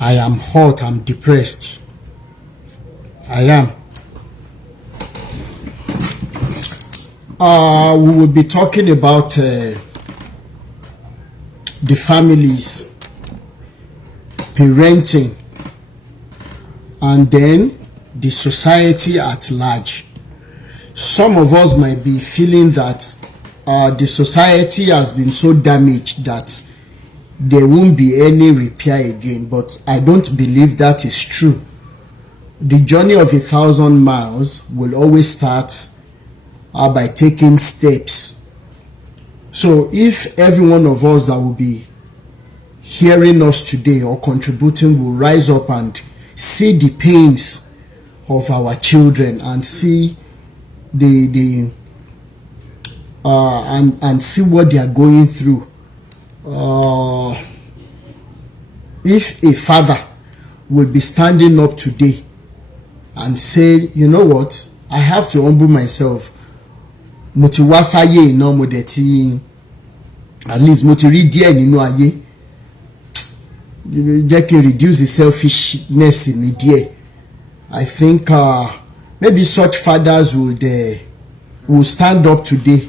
I am hot, I'm depressed. I am. We will be talking about the families, parenting, and then the society at large. Some of us might be feeling that the society has been so damaged that there won't be any repair again, but I don't believe that is true. The journey of 1,000 miles will always start by taking steps. So if every one of us that will be hearing us today or contributing will rise up and see the pains of our children and see and see what they are going through. If a father will be standing up today and say, you know what, I have to humble myself. Motiwasaye no modeti, at least motiri die ninu aye. They can reduce the selfishness in the. I think maybe such fathers will stand up today,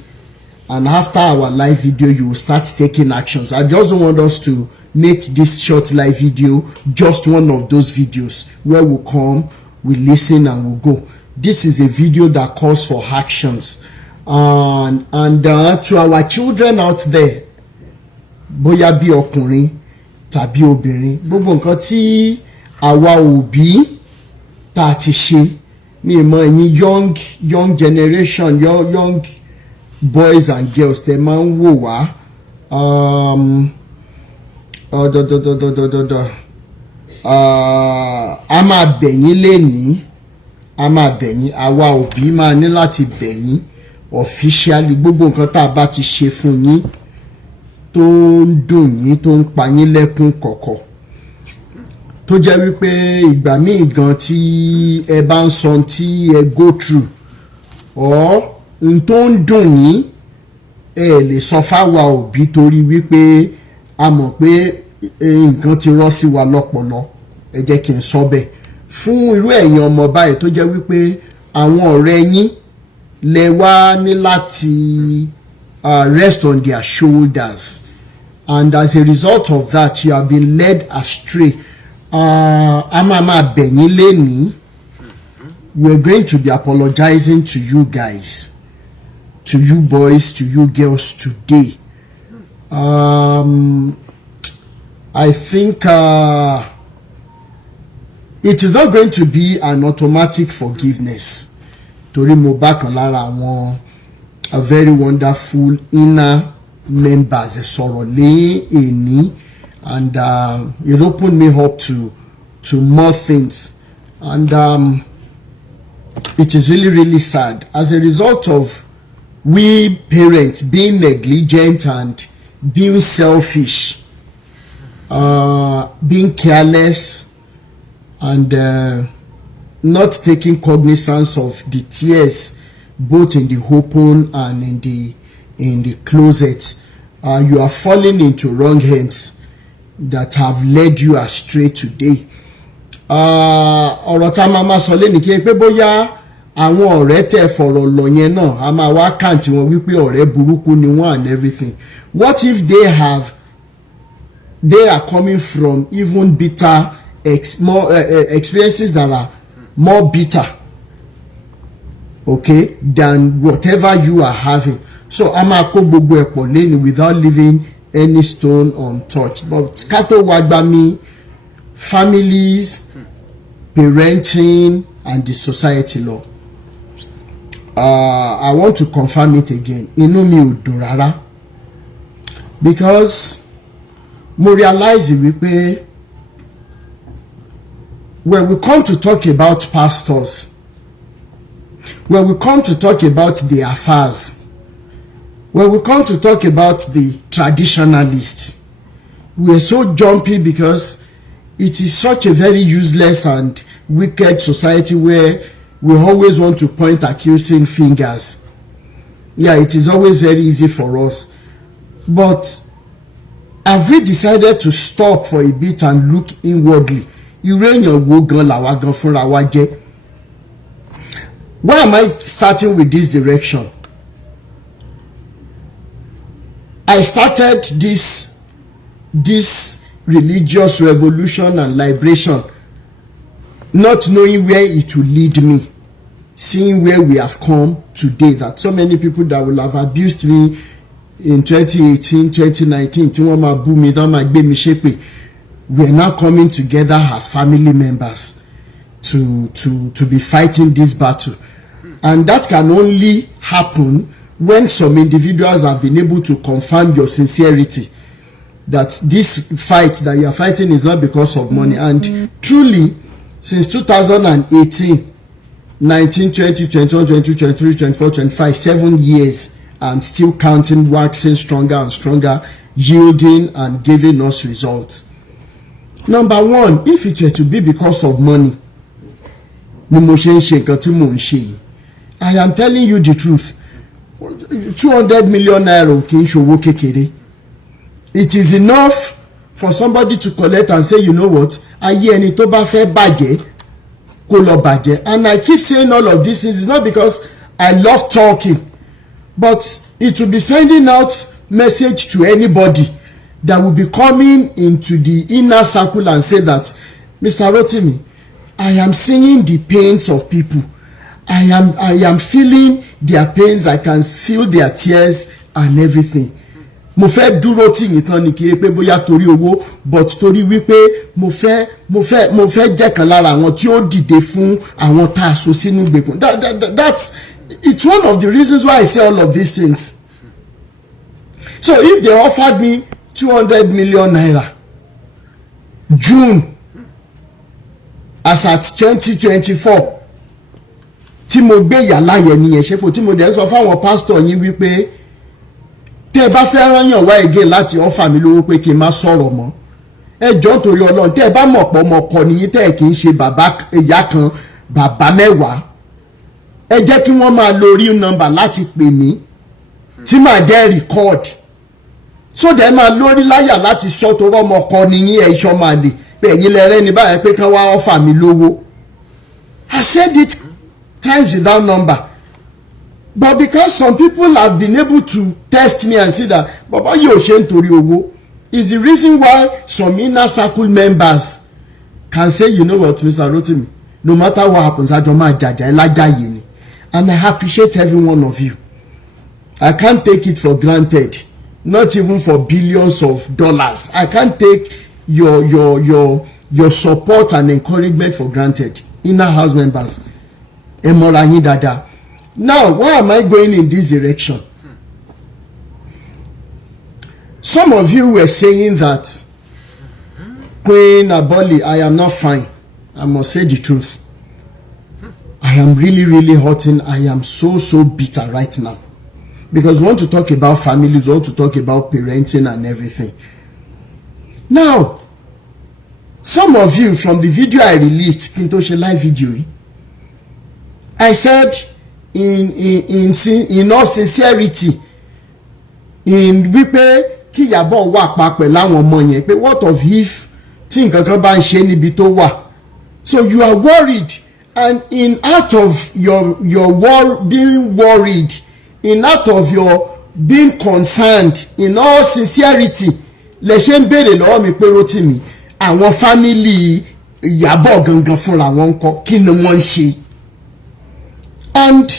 and after our live video, you will start taking actions. I just don't want us to make this short live video just one of those videos where we come, we listen, and we go. This is a video that calls for actions, and to our children out there, bóyá bí ọkùnrin tàbí obìnrin, gbogbo nǹkan tí àwa òbí tá ti ṣe, mi mọ̀ ẹ̀yin young generation, young boys and girls, tẹ́ máa ń wò wá, a máa bẹ̀yín lénìí, a máa bẹ̀yín, àwa òbí máa ní láti bẹ̀yín officially. Gbogbo nǹkan tá bá ti ṣe fún yín tó ń dùn yín, tó ń pa yín lẹ́kún kọ̀kọ̀, tó jẹ́ wípé ìgbà míì gan tí ẹ bá ń sọ tí ẹ go through or n tó ń dùn yín, ẹ lè sọ fáwa òbí torí wípé a mọ̀ pé nǹkan ti rọ́ sí wa lọ́pọlọ. Ẹ jẹ́ kí n sọ bẹ́ẹ̀ fún irú ẹ̀yin ọmọ báyìí tó jẹ́ wípé àwọn ọ̀rẹ́ yín lẹ wá ní láti rest on their shoulders, and as a result of that you have been led astray. Amama bẹ̀yín lénìí, we're going to be apologizing to you guys, to you boys, to you girls today. I think it is not going to be an automatic forgiveness. Torí mo bá kan lára àwọn a very wonderful inner members sọ̀rọ̀ lé èní, and it opened me up to more things, and it is really sad as a result of we parents being negligent and being selfish, being careless, and not taking cognizance of the tears both in the open and in the closet. You are falling into wrong hands that have led you astray today. Ọ̀rọ̀ tá máa sọ lẹ́nu kí pé bóyá àwọn ọ̀rẹ́ tẹ́ fọ̀rọ̀ lọ yẹn náà a máa wá kàǹtì wọn wípé ọ̀rẹ́ burúkú ni wọ́n and everything. What if they are coming from even bitter experiences that are more bitter, okay, than whatever you are having? So a máa kó gbogbo ẹ̀pọ̀ lẹ́nu without leaving any stone untouched. But kato wagbami, families, parenting, and the society law. I want to confirm it again. Inú mi ò dùn rárá, because mo realize wípé when we come to talk about pastors, when we come to talk about the affairs, when we come to talk about the traditionalists, we are so jumpy because it is such a very useless and wicked society where we always want to point accusing fingers. Yeah, it is always very easy for us. But have we decided to stop for a bit and look inwardly? Irú èèyàn wo gan làwa gan fúnra wa jẹ́? Why am I starting with this direction? I started this religious revolution and liberation not knowing where it will lead me, seeing where we have come today, that so many people that will have abused me in 2018, 2019, tí wọ́n máa bú mi, tí wọ́n máa gbé mi ṣépè, we're now coming together as family members to be fighting this battle. And that can only happen when some individuals have been able to confirm your sincerity, that this fight that you are fighting is not because of money. And truly, since 2018, 19, 20, 21, 22, 23, 24, 25, 7 years, I'm still counting, waxing stronger and stronger, yielding and giving us results. Number one, if it were to be because of money, I am telling you the truth. 200 million naira kì í ṣòwò kékeré. It is enough for somebody to collect and say, you know what, ayé ẹni tó bá fẹ́ bàjẹ́ kó lọ bàjẹ́. And I keep saying all of these things. It's not because I love talking, but it will be sending out message to anybody that will be coming into the inner circle and say that, Mr. Rotimi, I am seeing the pains of people. I am feeling their pains. I can feel their tears and everything. Mo fẹ́ dúró tì yín tán ni kì í pé bóyá torí owó, but torí wípé mo fẹ́ jẹ́ kan lára àwọn tí ó dìde fún àwọn tá a so sínú ìgbèkùn. That's it's one of the reasons why I say all of these things. So if they offered me 200 million naira June as at 2024, tí mo gbé yàrá yẹn nìyẹn ṣepo, tí mo dẹ̀ sọ fáwọn pastor yín wípé tẹ́ bá fẹ́ rányàn wá again láti offer mi lówó pé kí n má sọ̀rọ̀ mọ́, ẹ jọ̀ọ́ torí Ọlọ́run, tẹ́ bá mọ̀ pọ̀ mọ̀ kọ́ nìyí, tẹ́ kì í ṣe bàbá ìyá kan bàbá mẹ́wàá, ẹ jẹ́ kí wọ́n máa lo real number láti pè mí tí màá dẹ́ record, so dẹ̀ máa lórí láyà láti sọ torí ọmọ kọ́ nìyí, ẹ̀ ṣọ́ máa lè pé ẹ̀yin lẹ́rẹ́ ní báyìí pé kán wá offer mi lówó. I said it times without number. But because some people have been able to test me and see that Baba yóò ṣe nítorí owó, is the reason why some inner circle members can say, you know what, Mr. Rotimi, no matter what happens, àjọ máa jàjà ẹ lájàyè ni. And I appreciate every one of you. I can't take it for granted, not even for billions of dollars. I can't take your support and encouragement for granted. Inner house members, ẹ mọ̀ra yín dáadáa. Now, why am I going in this direction? Some of you were saying that Queen Aboli, I am not fine. I must say the truth. I am really, really hurting. I am so bitter right now. Because we want to talk about families, we want to talk about parenting and everything. Now, some of you from the video I released, Kintoshe live video, I said, in all sincerity, in wípé kí Ìyábọ̀ wà papẹ̀ láwọn ọmọ yẹn, pé what of if tí nǹkan kan bá ń ṣe níbi tó wà, so you are worried, and in out of your being worried, in out of your being concerned, in all sincerity, lẹ ṣe ń béèrè lọ́wọ́ mi pé Rótìmí, àwọn family Ìyábọ̀ gangan fúnra wọn ńkọ́, kí ni wọ́n ń ṣe? And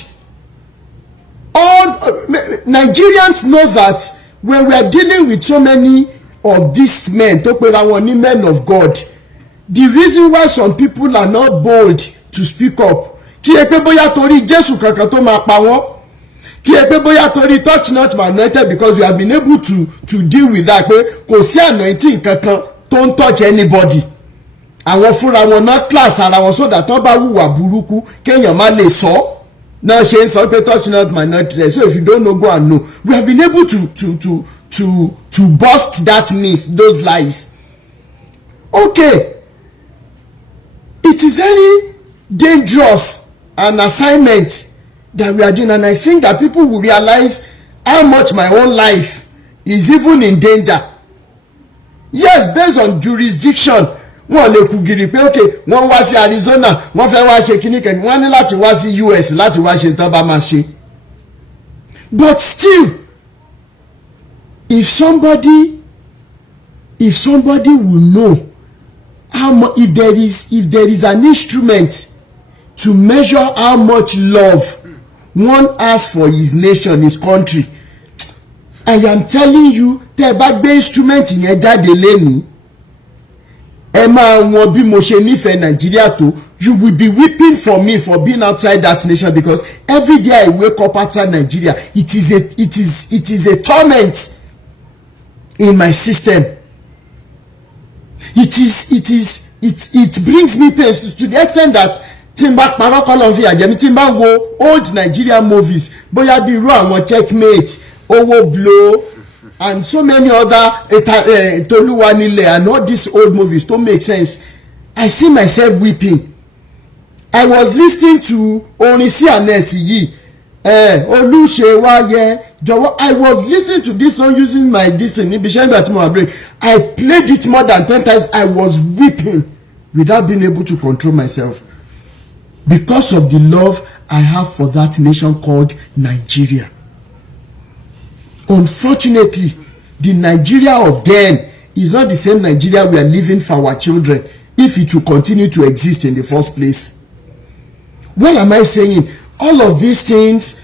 all Nigerians know that when we are dealing with so many of these men, tó pera wọn ní men of God, the reason why some people are not bold to speak up, kí ẹ pé bóyá torí Jésù kankan tó máa pa wọ́n, kí ẹ pé bóyá torí touch not my anointed, because we have been able to deal with that, pé kò sí anointing kankan tó ń touch anybody. Àwọn fúnra wọn náà class ara wọn, so that tán bá hùwà burúkú kéèyàn má lè sọ. Now she is okay, touch not my anointed. So if you don't know, go and know. We have been able to bust that myth, those lies. Okay, it is very dangerous an assignment that we are doing, and I think that people will realize how much my own life is even in danger Yes, based on jurisdiction. Wọ́n lè kú gìrì pé okay wọ́n wá sí Arizona wọ́n fẹ́ wá ṣe kíní kan wọ́n ní láti wá sí US láti wá ṣe tán bá máa ṣe. But still, if somebody will know how much, if there is an instrument to measure how much love one has for his nation, his country, I am telling you, tẹ́ bá gbé instrument yẹn jáde lẹ́ni ẹ máa wọn bí mo ṣe nífẹ̀ẹ́ Nàìjíríà tó, you will be weeping for me for being outside that nation, because every day I wake up outside Nigeria, it is a torment in my system. It brings me pain to the extent that tí n bá parọ́ kọ́lọ́ fi àjẹmí tí n bá wo old Nigerian movies bóyá bí irú àwọn Checkmate, Owó Blow and so many other Toluwanile and all these old movies don't make sense. I see myself weeping. I was listening to Onisi Anesi yi Olusewaye Jowo. I was listening to this song using my break. I played it more than 10 times. I was weeping without being able to control myself because of the love I have for that nation called Nigeria. Unfortunately, the Nigeria of then is not the same Nigeria we are living for our children if it will continue to exist in the first place. What am I saying? All of these things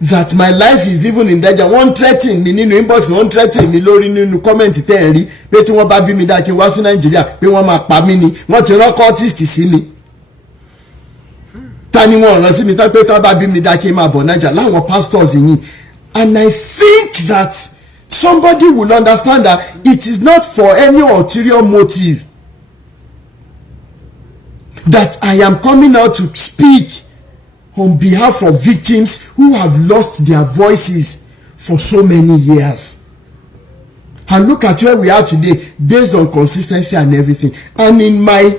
that my life is even in danger. One threatening me nínú inbox, one threatening me lórí nínú comment tẹ́ rí pé tí wọ́n bá bí mi dá kí n wá sí Nigeria pé wọ́n máa pa mí ni, wọ́n ti rán cultist sí mi. Ta ni wọ́n rán sí mi tán pé tí wọ́n bá bí mi dá kí n máa bọ̀ Nigeria láwọn pastors yìí. And I think that somebody will understand that it is not for any ulterior motive that I am coming out to speak on behalf of victims who have lost their voices for so many years. And look at where we are today based on consistency and everything. And in my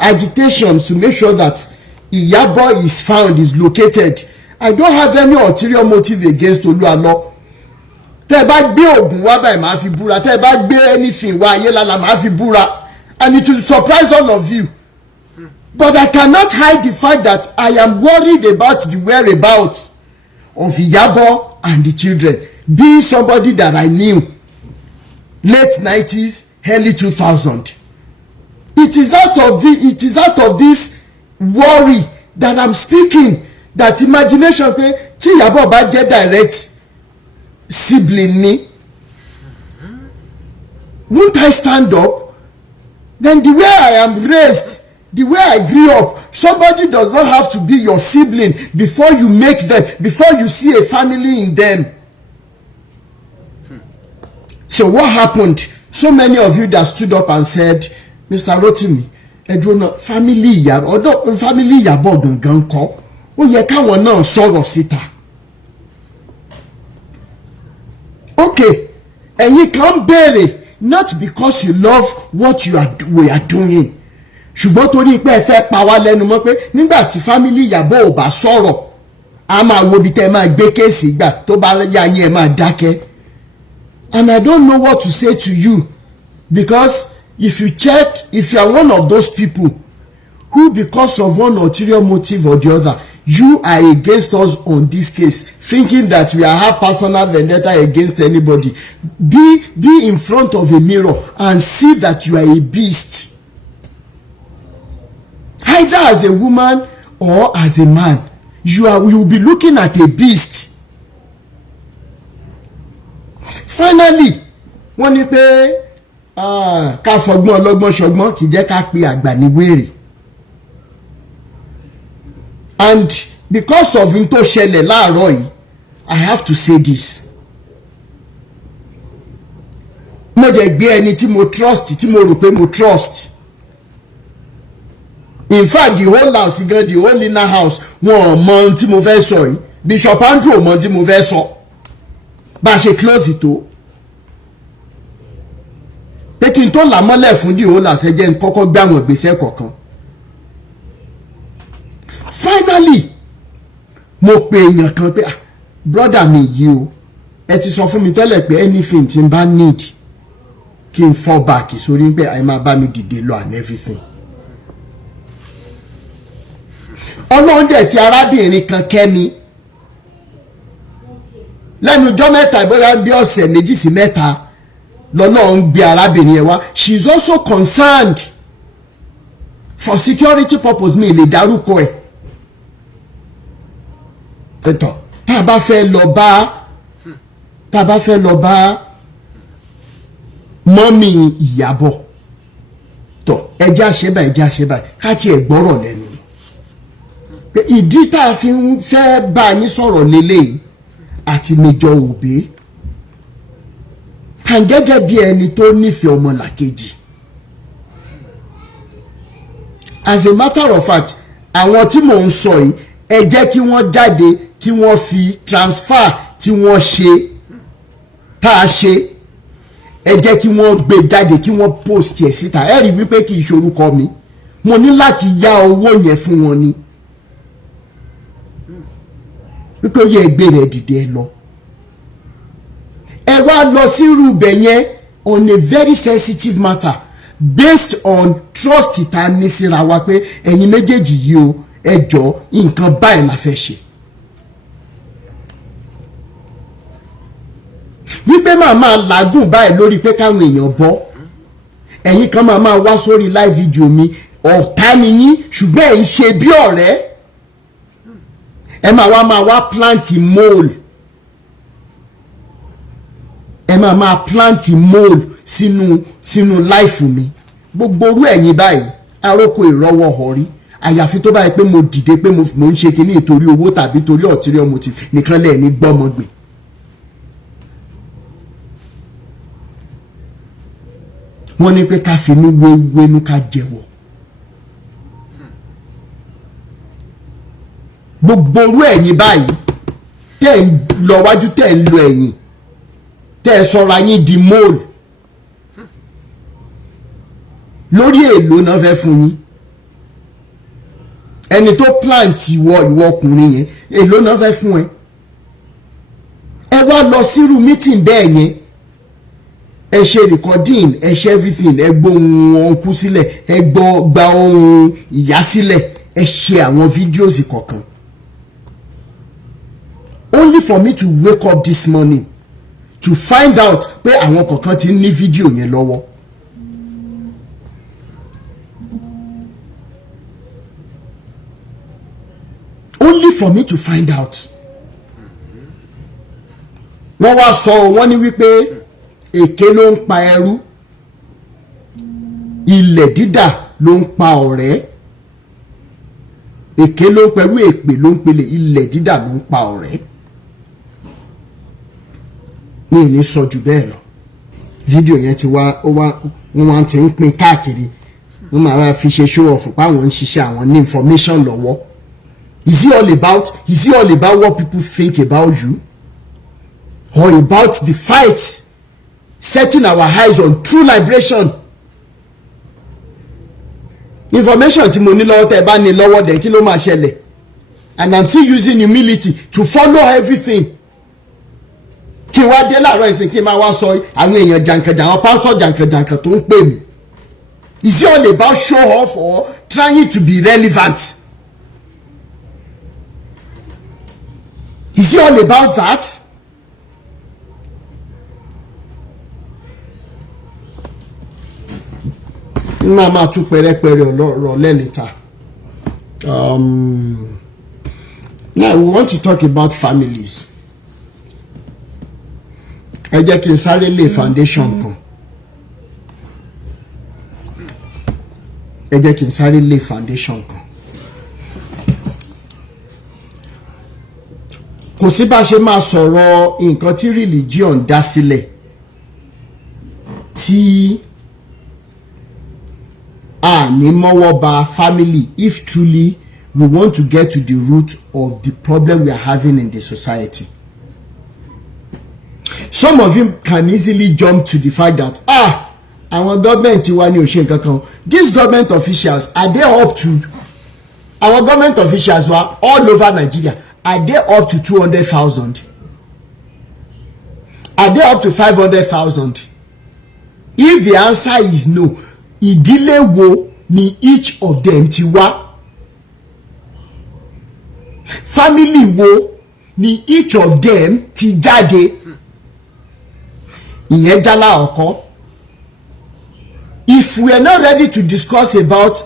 agitations to make sure that Iyabo is found, is located, I don't have any ulterior motive against Oluwalo. Tẹ́ bá gbé ogun wá báyìí máa fi búra, tẹ́ bá gbé anything wá ayé lala máa fi búra, and it will surprise all of you. But I cannot hide the fact that I am worried about the whereabouts of Iyabo and the children. Being somebody that I knew late 90s, early 2000. It is out of this worry that I'm speaking, that imagination pé tí Iyabo bá jẹ́ direct sibling me, won't I stand up? Then the way I am raised, the way I grew up, somebody does not have to be your sibling before you make them, before you see a family in them. So what happened? So many of you that stood up and said, Mr. Rotimi, Edwona, family Iyabo gangan kọ́, ó yẹ káwọn náà sọ̀rọ̀ síta. Okay, ẹ̀yin kan béèrè not because you love what we are doing, ṣùgbọ́n torí pé ẹ fẹ́ pa wá lẹ́nu mọ́ pé nígbà tí family Iyabo ò bá sọ̀rọ̀ a máa wo bí tẹ́ máa gbé kéèsì gbà tó bá yá yín ẹ máa dákẹ́. And I don't know what to say to you, because if you check, if you are one of those people who because of one ulterior motive or the other, you are against us on this case, thinking that we have personal vendetta against anybody, be in front of a mirror and see that you are a beast, either as a woman or as a man. You will be looking at a beast. Finally, wọ́n ní pé ká fọgbọ́n ọlọ́gbọ́n ṣọgbọ́n kì í jẹ́ ká pe àgbà ní wèrè. And because of n tó ṣẹlẹ̀ láàárọ̀ yìí, I have to say this. Mo dẹ̀ gbé ẹni tí mo trust, tí mo rò pé mo trust. In fact, the whole house, the whole inner house, wọn ò mọ ohun tí mo fẹ́ sọ yìí. Bishop Andrew ò mọ ohun tí mo fẹ́ sọ. Bá a ṣe close ìtò. Pé kí n tó là mọ́lẹ̀ fún the whole house, ẹ jẹ́ n kọ́kọ́ gbé àwọn ìgbésẹ̀ kọ̀ọ̀kan. Finally, mo pe èèyàn kan pé brother mi yìí o, ẹ ti sọ fún mi tẹ́lẹ̀ pé anything tí n bá need kí n fall back sórí pé àì máa bá mi dìde lọ and everything. Ọlọ́run dẹ̀ fi arábìnrin kan kẹ́mi lẹ́nu ọjọ́ mẹ́ta bóyá bí ọ̀sẹ̀ méjì sí mẹ́ta lọ́lọ́run gbé arábìnrin yẹn wá. She is also concerned for security purpose. Mi lè dárúkọ ẹ̀ ẹ̀tọ́ tá a bá fẹ́ lọ bá mọ́mì Ìyábọ̀ tọ̀ ẹjẹ́ àṣẹ́bà ká tiẹ̀ gbọ́rọ̀ lẹ́nu ìdí tá a fi ń fẹ́ bá yín sọ̀rọ̀ lélẹ́yìí àti Major Obe hàn gẹ́gẹ́ bí ẹni tó nífẹ̀ẹ́ ọmọlàkejì. As a matter of fact, àwọn tí mò ń sọ yìí ẹ jẹ́ kí wọ́n jáde kí wọ́n fi transfer tí wọ́n ṣe tá a ṣe ẹ jẹ́ kí wọ́n gbé jáde kí wọ́n post ẹ̀ síta. Ẹ rí wípé kì í ṣorúkọ mi, mo ní láti yá owó yẹn fún wọn ni wípé ó yẹ gbé rẹ̀ dìde ẹ lọ. Ẹ wá lọ sí rúbẹ̀ yẹn on a very sensitive matter based on trust ìta ní síra wa pé ẹ̀yin méjèèjì yìí o ẹ jọ nǹkan báyìí la fẹ́ ṣe. Wípé máa làágùn báyìí lórí pé káwọn èèyàn bọ́ ẹ̀yin kan máa wá sórí live video mi ọ̀tá ni yín ṣùgbọ́n ẹ̀ ń ṣe bí ọ̀rẹ́ ẹ máa wá plant mole ẹ máa plant mole sínú life mi. Gbogbo orú ẹ̀yin báyìí aróko ìrọwọ́ ọ̀rí àyàfi tó báyìí pé mo dìde pé mo ń ṣe kinní nítorí owó tàbí torí ulterior motive nìkan lẹ́ẹ̀ ní gbọ́mọgbè. Wọ́n ní pé ká fi inú wénú ká jẹ́wọ́. Gbogbo orú ẹ̀yin báyìí tẹ́ ń lọ wájú tẹ́ ń lọ ẹ̀yìn tẹ́ ẹ sọra yín di mole lórí èlò náà fẹ́ fún yín. Ẹni tó plant ìwọ ọkùnrin yẹn èlò náà fẹ́ fún ẹ. Ẹ wá lọ sírú meeting bẹ́ẹ̀ yẹn ẹ ṣe recording ẹ ṣe everything ẹ gbóhùn ọ̀nkú sílẹ̀ ẹ gba ohun ìyá sílẹ̀ ẹ ṣe àwọn videos kọ̀ọ̀kan. Only for me to wake up this morning to find out pé àwọn kọ̀ọ̀kan ti ní fídíò yẹn lọ́wọ́. Only for me to find out. Wọ́n wá sọ wọ́n ní wípé èké ló ń pa ẹrú ilẹ̀ dídà ló ń pa ọ̀rẹ́. Èké ló ń pẹ̀lú èpè ló ń pele ilẹ̀ dídà ló ń pa ọ̀rẹ́. Mi ò ní sọ jù bẹ́ẹ̀ lọ. Fídíò yẹn ti wá wọ́n wá ti ń pín káàkiri wọ́n máa wá fi ṣe show off pa àwọn ń ṣiṣẹ́ àwọn ní information lọ́wọ́. Is it all about what people think about you? Or about the fight setting our eyes on true liberation? Information tí mo ní lọ́wọ́ tẹ́ bá ní lọ́wọ́ dẹ̀ kí ló máa ṣẹlẹ̀? And I'm still using humility to follow everything. Kí n wá dé láàárọ̀ ìsìn kí n máa wá sọ àwọn èèyàn jàǹkànjà àwọn pásítọ̀ jàǹkànjàǹkàn tó ń pè mí. Is it all about show off or trying to be relevant? Is it all about that? Mama tún pẹ̀rẹ̀pẹ̀rẹ̀ ọ̀rọ̀ lẹ́lẹ́ta. Now we want to talk about families. Ẹ jẹ́ kí n sáré lay foundation kan. Ẹ jẹ́ kí n sáré lay foundation kan. Kò sí bá ṣe máa sọ̀rọ̀ nǹkan tí religion dá sílẹ̀ tí a ní mọ́wọ́ ba family if truly we want to get to the root of the problem we are having in the society. Some of you can easily jump to the fact that àwọn government wa ní ó ṣe nǹkan kan. These government officials, are they up to our government officials were all over Nigeria? Are they up to 200,000? are they up to 500,000? If the answer is no, ìdílé wo ni each of them ti wá? Family wo ni each of them ti jáde? Ìyẹn jálá ọkọ. If we are not ready to discuss about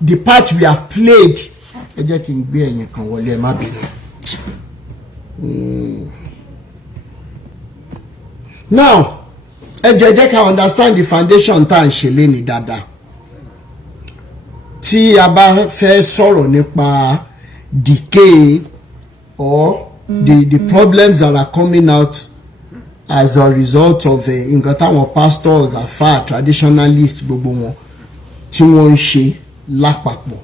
the part we have played, ẹ jẹ́ kí n gbé ẹ̀yìn kan wọlé, ẹ má bínú. Now, ẹ jẹ́ ká understand the foundation tá à ń ṣe léni dáadáa. Tí a bá fẹ́ sọ̀rọ̀ nípa decay or the problems that are coming out as a result of nǹkan táwọn pastors, àfáà, traditionalists gbogbo wọn tí wọ́n ń ṣe lápapọ̀.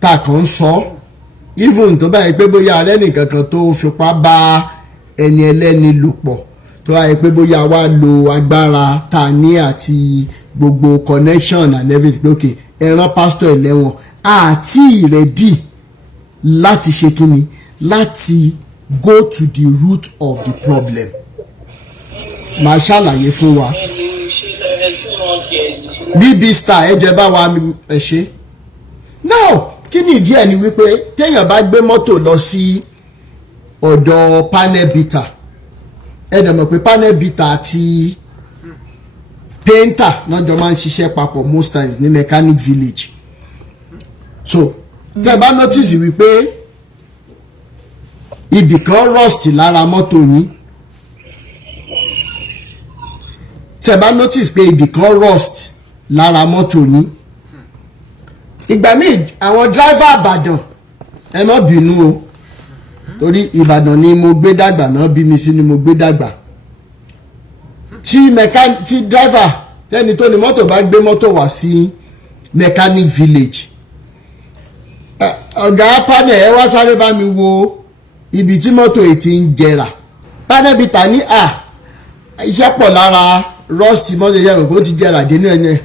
Tá kàn ń sọ even tó bá yẹ pé bóyá ààrẹ nìkan kan tó fipá bá ẹni ẹlẹ́ni lò pọ̀, tó bá yẹ pé bóyá wá lo agbára ta ní àti gbogbo connection and everything, okay, ẹran pastor ẹlẹ́wọ̀n àti ready láti ṣe kíni, láti go to the root of the problem. Màá ṣàlàyé fún wa. BB Star ẹ jẹ́ bá wa ẹ ṣe. Now kí ni ìdí ẹ̀ ni wípé téèyàn bá gbé mọ́tò lọ sí ọ̀dọ̀ panel beater, ẹ dẹ̀ mọ̀ pé panel beater àti painter náà jọ máa ń ṣiṣẹ́ papọ̀ most times ní mechanic village. So tẹ́ bá notice wípé ibì kan rust lára mọ́tò yín, tẹ́ bá notice pé ibì kan rust lára mọ́tò yín, ìgbà míì àwọn driver Ìbàdàn ẹ má bínú o, torí Ìbàdàn ni mo gbé dàgbà, náà bí mi sí ni mo gbé dàgbà. Tí driver tẹ́ni tó ní mọ́tò bá gbé mọ́tò wá sí mechanic village, ọ̀gá panel ẹ wá sáré bá mi wo ibi tí mọ́tò ẹ̀ ti ń jẹrà. Panel bí ta ní iṣẹ́ pọ̀ lára rust mọ́tò yẹn kó ti jẹrà dénú ẹ̀yẹn.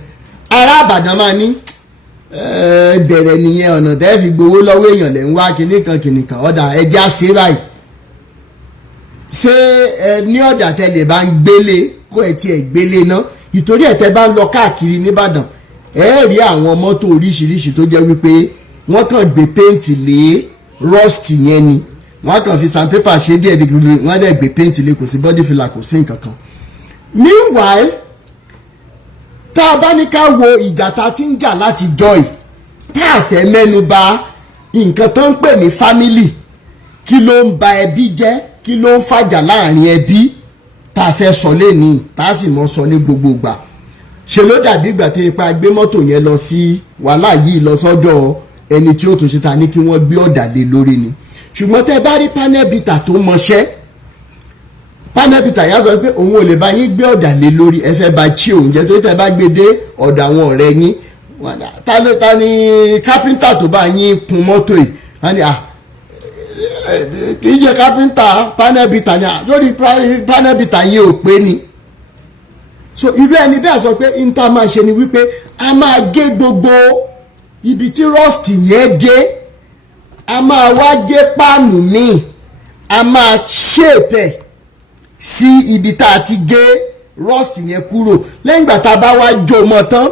Ará Ìbàdàn máa ní bẹ̀rẹ̀ nìyẹn, ọ̀nà tẹ́ fi gbowó lọ́wọ́ èèyàn lẹ́ ń wá kìnnìkan ọ̀dà ẹja ṣe báyìí. Ṣé ẹ ní ọ̀dà tẹ́lẹ̀ bá ń gbélé kó ẹ tiẹ̀ gbélé ná? Ìtorí ẹ̀ tẹ́ bá ń lọ káàkiri nìbàdàn ẹ rí àwọn mọ́tò oríṣiríṣi tó jẹ́ wípé wọ́n kàn gbé paint lé rust yẹn ni, wọ́n kàn fi sandpaper ṣe díẹ̀ díẹ̀, wọ́n dẹ̀ gbé paint lé, kò sí body filler, kò sí nǹkan kan. Meanwhile, tá a bá ní ká wo ìjà tá ti ń jà láti joy, tá a fẹ́ mẹ́nu bà nǹkan tó ń pè ní family, kí ló ń ba ẹbí jẹ́, kí ló ń fàjà láàrin ẹbí, tá a fẹ́ sọ lénìí, tá a sì mọ́ sọ ní gbogbo ìgbà. Ṣe ló dàbí ìgbà tí ipa gbé mọ́tò yẹn lọ sí wàhálà yìí lọ sọ́dọ̀ ẹni tí ó tún ṣe ta ní kí wọ́n gbé ọ̀dà lé lórí ni. Ṣùgbọ́n tẹ́ bá rí panel beater tó mọṣẹ́, panel beater yà sọ pé òun ò lè bá yín gbé ọ̀dà lé lórí, ẹ fẹ́ bá chí òun jẹ́, tó tẹ́ bá gbé dé ọ̀dọ̀ àwọn ọ̀rẹ́ yín, ta ni kápẹ́ńtà tó bá yín kun mọ́tò yìí, wọ́n ní kì í ṣe kápẹ́ńtà, panel beater ni lórí panel beater yín ò pé ni. So irú ẹni bẹ́ẹ̀ sọ pé níta máa ṣe ni wípé a máa gé gbogbo ibi tí rust yẹn gé, a máa wá gé páànù míì, a máa ṣèpẹ̀ sí ibi tá a ti gé rust yẹn kúrò. Lẹ́yìn ìgbà tá a bá wá jó mọ́ tán,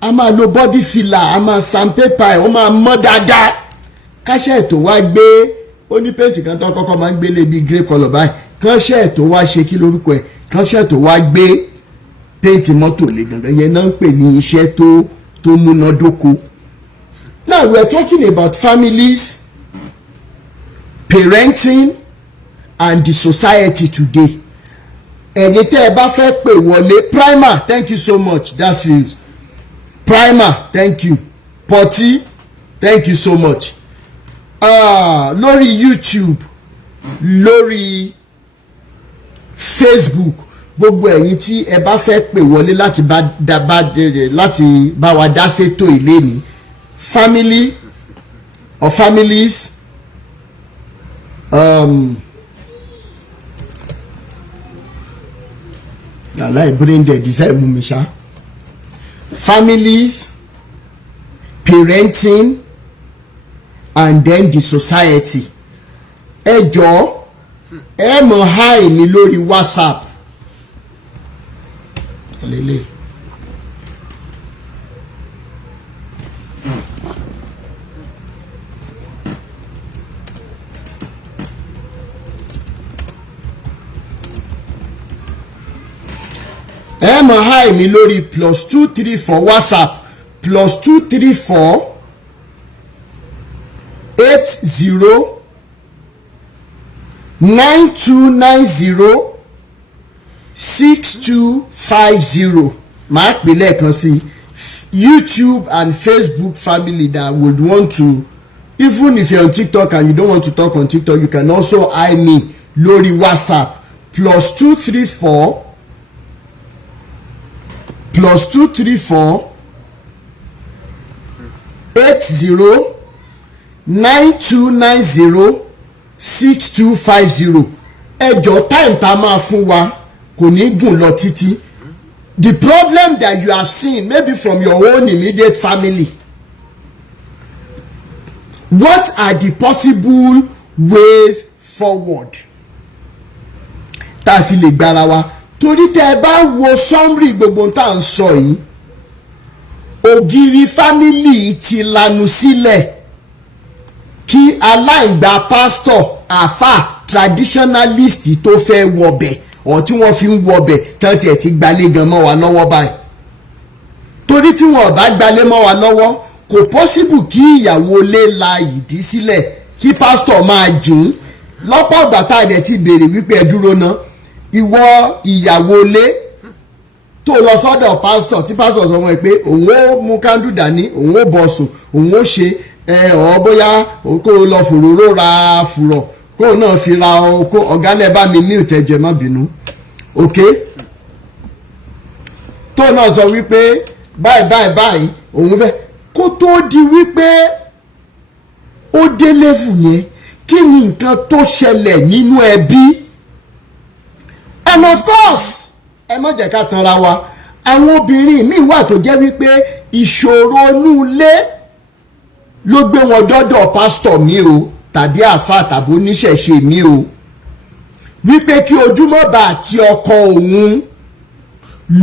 a máa lo body filler, a máa sandpaper, ó máa mọ́ dáadáa. Káṣẹ́ tó wá gbé, ó ní paint kan tó kọ́kọ́ máa ń gbélé bíi grey colour báyìí, káṣẹ́ tó wá ṣe kí lórúkọ ẹ̀, káṣẹ́ tó wá gbé paint mọ́tò lé gangan, yẹn náà ń pè ní iṣẹ́ tó múnádóko. Now we are talking about families, parenting and the society today. Ẹ̀yin tẹ́ ẹ bá fẹ́ pè wọlé, Primer, thank you so much, that's it. Primer, thank you. Potty, thank you so much. Lórí YouTube, lórí Facebook, gbogbo ẹ̀yin tí ẹ bá fẹ́ pè wọlé láti bá wa dá sétò ilé ní family or families, brain dead design mú mi ṣá, families, parenting and then the society. Ẹ jọ̀ọ́ ẹ mọ̀ hi mi lórí WhatsApp lélẹ̀. ẹ mọ̀ hi mi lórí +234 WhatsApp +234 80 9290 6250. máa pè lẹ́ẹ̀kan sí YouTube and Facebook family that would want to, even if you're on TikTok and you don't want to talk on TikTok, you can also hi me lórí WhatsApp +234 80 9290 6250. ẹjọ́ time tá a máa fún wa kò ní gùn lọ títí. The problem that you have seen maybe from your own immediate family, what are the possible ways forward tá a fi lè gbára wa? Torí tẹ́ ẹ bá wo summary gbogbo tá à ń sọ yìí, ògiri family ti lanu sílẹ̀ kí aláìgbà pastor àfà traditionalist tó fẹ́ wọbẹ̀ ọ̀ tí wọ́n fi ń wọbẹ̀ tán tiẹ̀ ti gbalé gan mọ́ wa lọ́wọ́ báyìí. Torí tí wọn bá gbalé mọ́ wa lọ́wọ́ kò possible kí ìyàwó ilé la ìdí sílẹ̀ kí pastor máa jìn. lọ́pọ̀ ìgbà tá a dẹ̀ ti béèrè wípé ẹ dúró ná, ìwọ ìyàwó ilé tó lọ sọ́dọ̀ pastor tí pastor sọ wọn pé òun ó mú kándù dání, òun ó bọ̀ sùn, òun ó ṣe bóyá kó lọ fòróró ra fùrọ̀ kó náà fi ra ọ̀gá lẹ́ bá mi ní ìtẹ́jẹ́ má bínú, ok, tó náà sọ wípé báyìí òun fẹ́ kó tó di wípé ó dé level yẹn. Kí ni nǹkan tó ṣẹlẹ̀ nínú ẹbí? And of course ẹ má jẹ́ ká tanra wa, àwọn obìnrin míì wà tó jẹ́ wípé ìṣòro inú ilé ló gbé wọn dọ́dọ̀ pásítọ̀ mi o tàbí àfáà tàbí oníṣẹ̀ṣe mi o, wípé kí ojúmọ́ bá àti ọkọ òun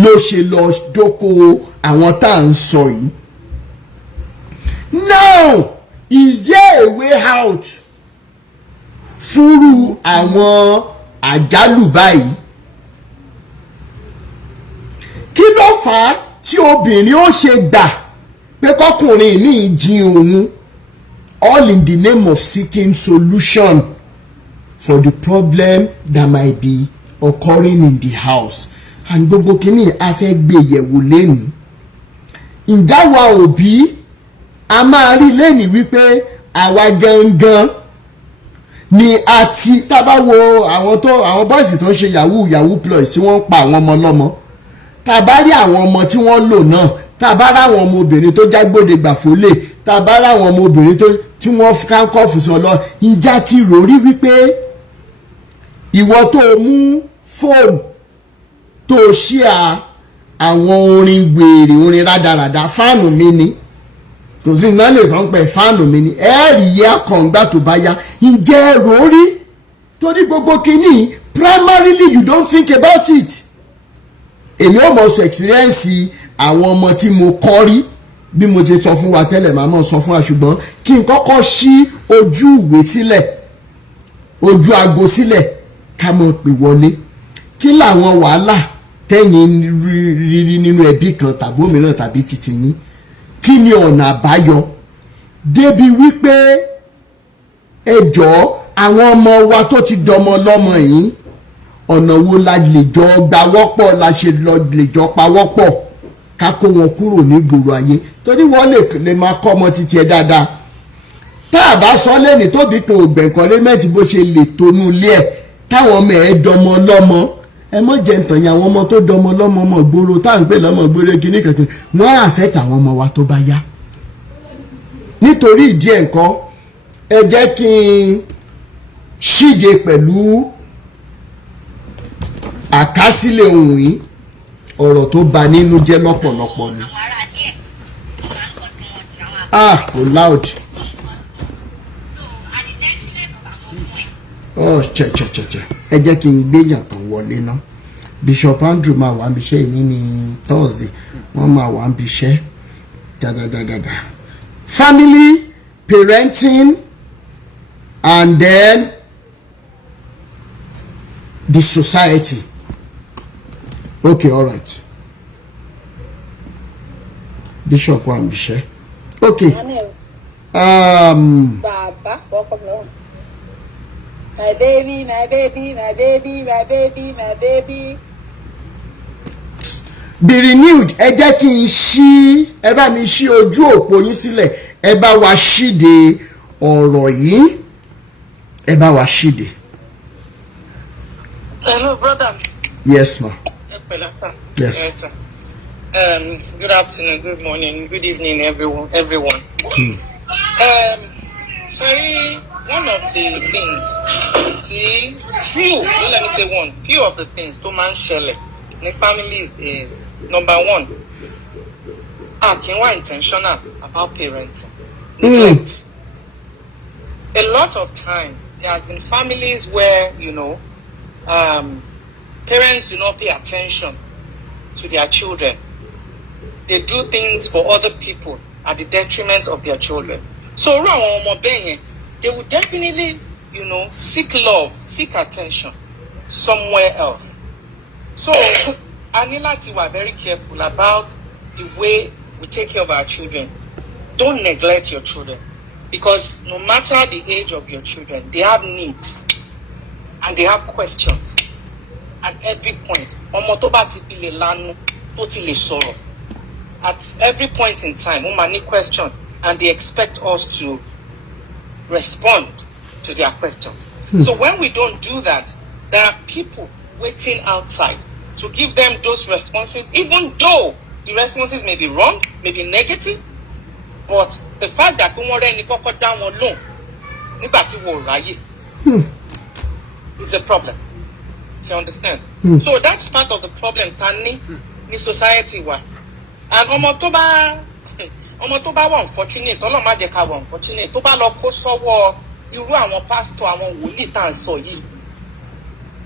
ló ṣe lọ dóko àwọn tá à ń sọ yìí. Now is there a way out fúrú àwọn àjálù báyìí? Kí ló fà á tí obìnrin ó ṣe gbà pé kọkùnrin ní ìjìn òun, all in the name of seeking solution for the problem that might be occurring in the house? And gbogbo kìíní a fẹ́ gbé yẹ̀wò lẹ́nu. Ìdáwà òbí a máa rí lẹ́nu wípé àwa gangan ni a ti tábà wo àwọn bọ́ọ̀sì tó ń ṣe yahoo plus tí wọ́n ń pa àwọn ọmọ lọ́mọ, tàbá rí àwọn ọmọ tí wọ́n lò náà, tàbá rí àwọn ọmọ obìnrin tó jágbóde gbàfólè, tàbá rí àwọn ọmọ obìnrin tí wọ́n kánkọ́ọ̀fù sọ lọ. Ìjà ti rò rí wípé ìwọ tó mú fóònù tó ṣíà àwọn orin gbèrè, orin rádaràda, fáànù mi ni kò sí iná lè sọ pé fáànù mi ni ẹ̀ẹ́rì yẹ kọ̀ǹgbà tó bá yá. Ǹjẹ́ rò rí? Torí gbogbo kìíní primarily you don't think about it. Èmi ò mọ̀ sọ experience àwọn ọmọ tí mo kọ́ rí, bí mo ti sọ fún wa tẹ́lẹ̀ màá mọ̀ sọ fún wa, ṣùgbọ́n kí n kọ́kọ́ ṣí ojú ìwé sílẹ̀, ojú aago sílẹ̀ ká mọ̀ pé wọlé. Kí làwọn wàhálà tẹ́yìn rírí nínú ẹbí kan tàbí òmíràn tàbí títí yín? Kí ni ọ̀nà àbáyọ? Débi wípé ẹjọ́ àwọn ọmọ wa tó ti dọmọ lọ́mọ yìí, ọ̀nà wo la lè jọ gbà wọ́pọ̀, la ṣe lè jọ pa wọ́pọ̀ ká kó wọn kúrò ní gbòòrò ayé? Torí wọ́n lè máa kọ́ ọmọ títí ẹ dáadáa. Tá a bá sọ lẹ́ni tóbi kan ògbẹ̀ǹkan lẹ́mẹ̀tì bó ṣe lè tonú ilé ẹ̀ táwọn ọmọ ẹ̀ dọmọ lọ́mọ. Ẹ mọ̀ jẹ́ ntàn yẹn àwọn ọmọ tó dọmọ lọ́mọ ọmọ gbòòrò tá à ń pè lọ́mọ gbòòrò kíní kankan, wọ́n á affect àwọn ọmọ wa tó bá yá. Nítorí ìdí ẹ̀ ńkọ́, ẹ jẹ́ kí n ṣíde pẹ̀lú àkásílẹ̀ ohun yìí, ọ̀rọ̀ tó bà nínú jẹ́ lọ́pọ̀lọpọ̀ ni. Kò loud. Oh, che. Ẹ jẹ́ kí n gbéyàn tó wọlé ná. Bishop Andrew máa wà níbi iṣẹ́ ní Thursday. Wọ́n máa wà níbi iṣẹ́. Da. Family, parenting, and then the society. Okay, all right. Bishop wà níbi iṣẹ́. Okay. Baba, welcome home. My baby. Be renewed. Ẹ jẹ́ kí n ṣí, ẹ bá mi ṣí ojú òpó yín sílẹ̀. Ẹ bá wa ṣíde ọ̀rọ̀ yìí. Ẹ bá wa ṣíde. Hello, brother. Yes, ma. Yes. Yes, sir. Good afternoon, good morning, good evening, everyone. Sorry, one of the things, few of the things to man share in the family is number one, intentional about parenting. Neglect. A lot of times there has been families where, parents do not pay attention to their children. They do things for other people at the detriment of their children. So they will definitely, seek love, seek attention somewhere else. So Anila, you are very careful about the way we take care of our children. Don't neglect your children, because no matter the age of your children, they have needs and they have questions at every point. At every point in time, many question, and they expect us to respond to their questions. So when we don't do that, there are people waiting outside to give them those responses, even though the responses may be wrong, may be negative, but the fact that we want to down alone, it's a problem. You understand? So that's part of the problem, Tani, in society. And omotoba unfortunate, unfortunate, tó bá lọ kó sọ́wọ́ irú àwọn pastor, àwọn wòlíì tá ń sọ yìí,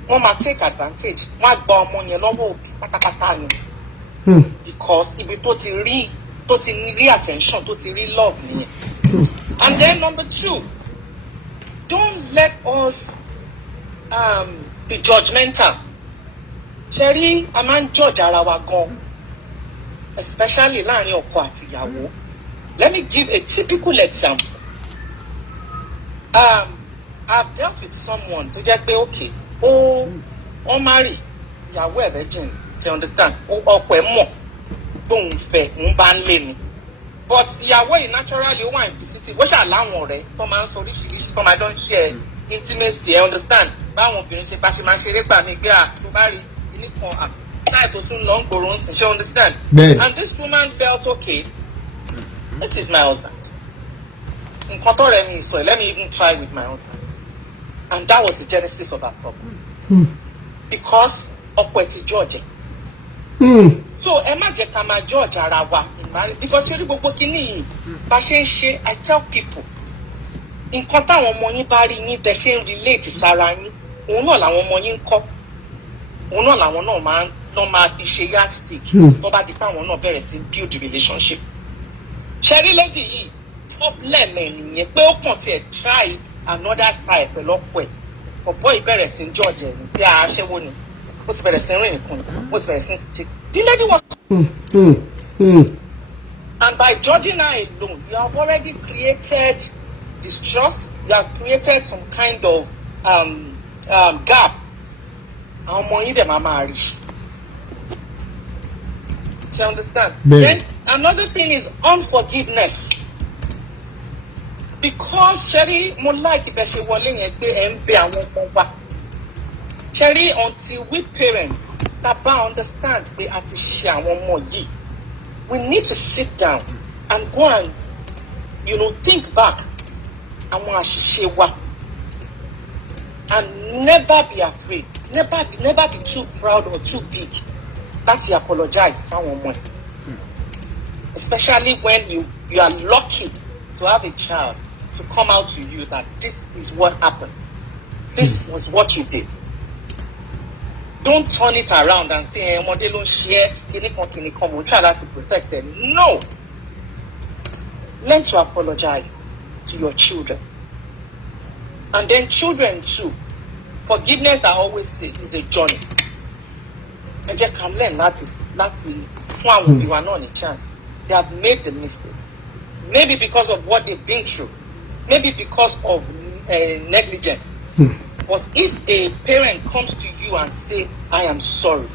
wọ́n máa take advantage, wọ́n á gba ọmọ yẹn lọ́wọ́ òbí pátápátá ni. Because ibi tó ti rí attention, tó ti rí love nìyẹn. And then number two, don't let us be judgmental. Sherry, a man judge ara wa gan, especially láàrin ọkọ àti ìyàwó. Let me give a typical example. I've dealt with someone tó jẹ́ pé okay, ó marry, ìyàwó ẹ̀ virgin, you understand? Ọkọ ẹ̀ mọ̀ tóun fẹ́, òun bá ń lé ni. But ìyàwó yìí naturally ó wà implicit, ó ṣà láwọn ọ̀rẹ́ tó máa ń sọ oríṣiríṣi, tó máa ń share intimacy, you understand? Báwọn obìnrin ṣe bá ṣe máa ṣeré gbà mí gbé tó bá rí ilé kan to too long, she understand. And this woman felt okay. This is my husband. So let me even try with my husband. And that was the genesis of our problem. Because of what George. So Emma Jetama George Arawa in marriage. Because I tell people, in contact with money bari ni the same relate to Sarani. Uno la money in cop. Uno la one man. No matter if yardstick, nobody found one not very build the relationship. Sherry lady, problem ni pé ó kàn tí try another style pẹ̀lú ọ̀pọ̀ ẹ̀. Ọ̀pọ̀ ìbẹ̀rẹ̀ sí George ni pé aṣẹ́wó ni. Ó ti bẹ̀rẹ̀ sí rìn nìkan. Ó ti bẹ̀rẹ̀ sí stick. The lady was and by judging her alone, you have already created distrust. You have created some kind of gap. Àwọn ọmọ yìí dẹ̀ máa máa rí. You understand? Then another thing is unforgiveness. Because Sherry, mo like ìbẹ̀ṣẹ̀ wọlé yẹn pé ẹ̀ ń bẹ àwọn ọmọ wa. Sherry, until we parents taba understand pé a ti ṣe àwọn ọmọ yìí, we need to sit down and go and think back àwọn àṣìṣe wa, and never be afraid, never be too proud or too big. That's you apologize, someone. Especially when you are lucky to have a child to come out to you that this is what happened. This was what you did. Don't turn it around and say, they don't share, we'll try to protect them. No. Learn to apologize to your children. And then children too. Forgiveness, I always say, is a journey. And just can learn that is you are not a chance. They have made the mistake. Maybe because of what they've been through. Maybe because of negligence. But if a parent comes to you and say, I am sorry,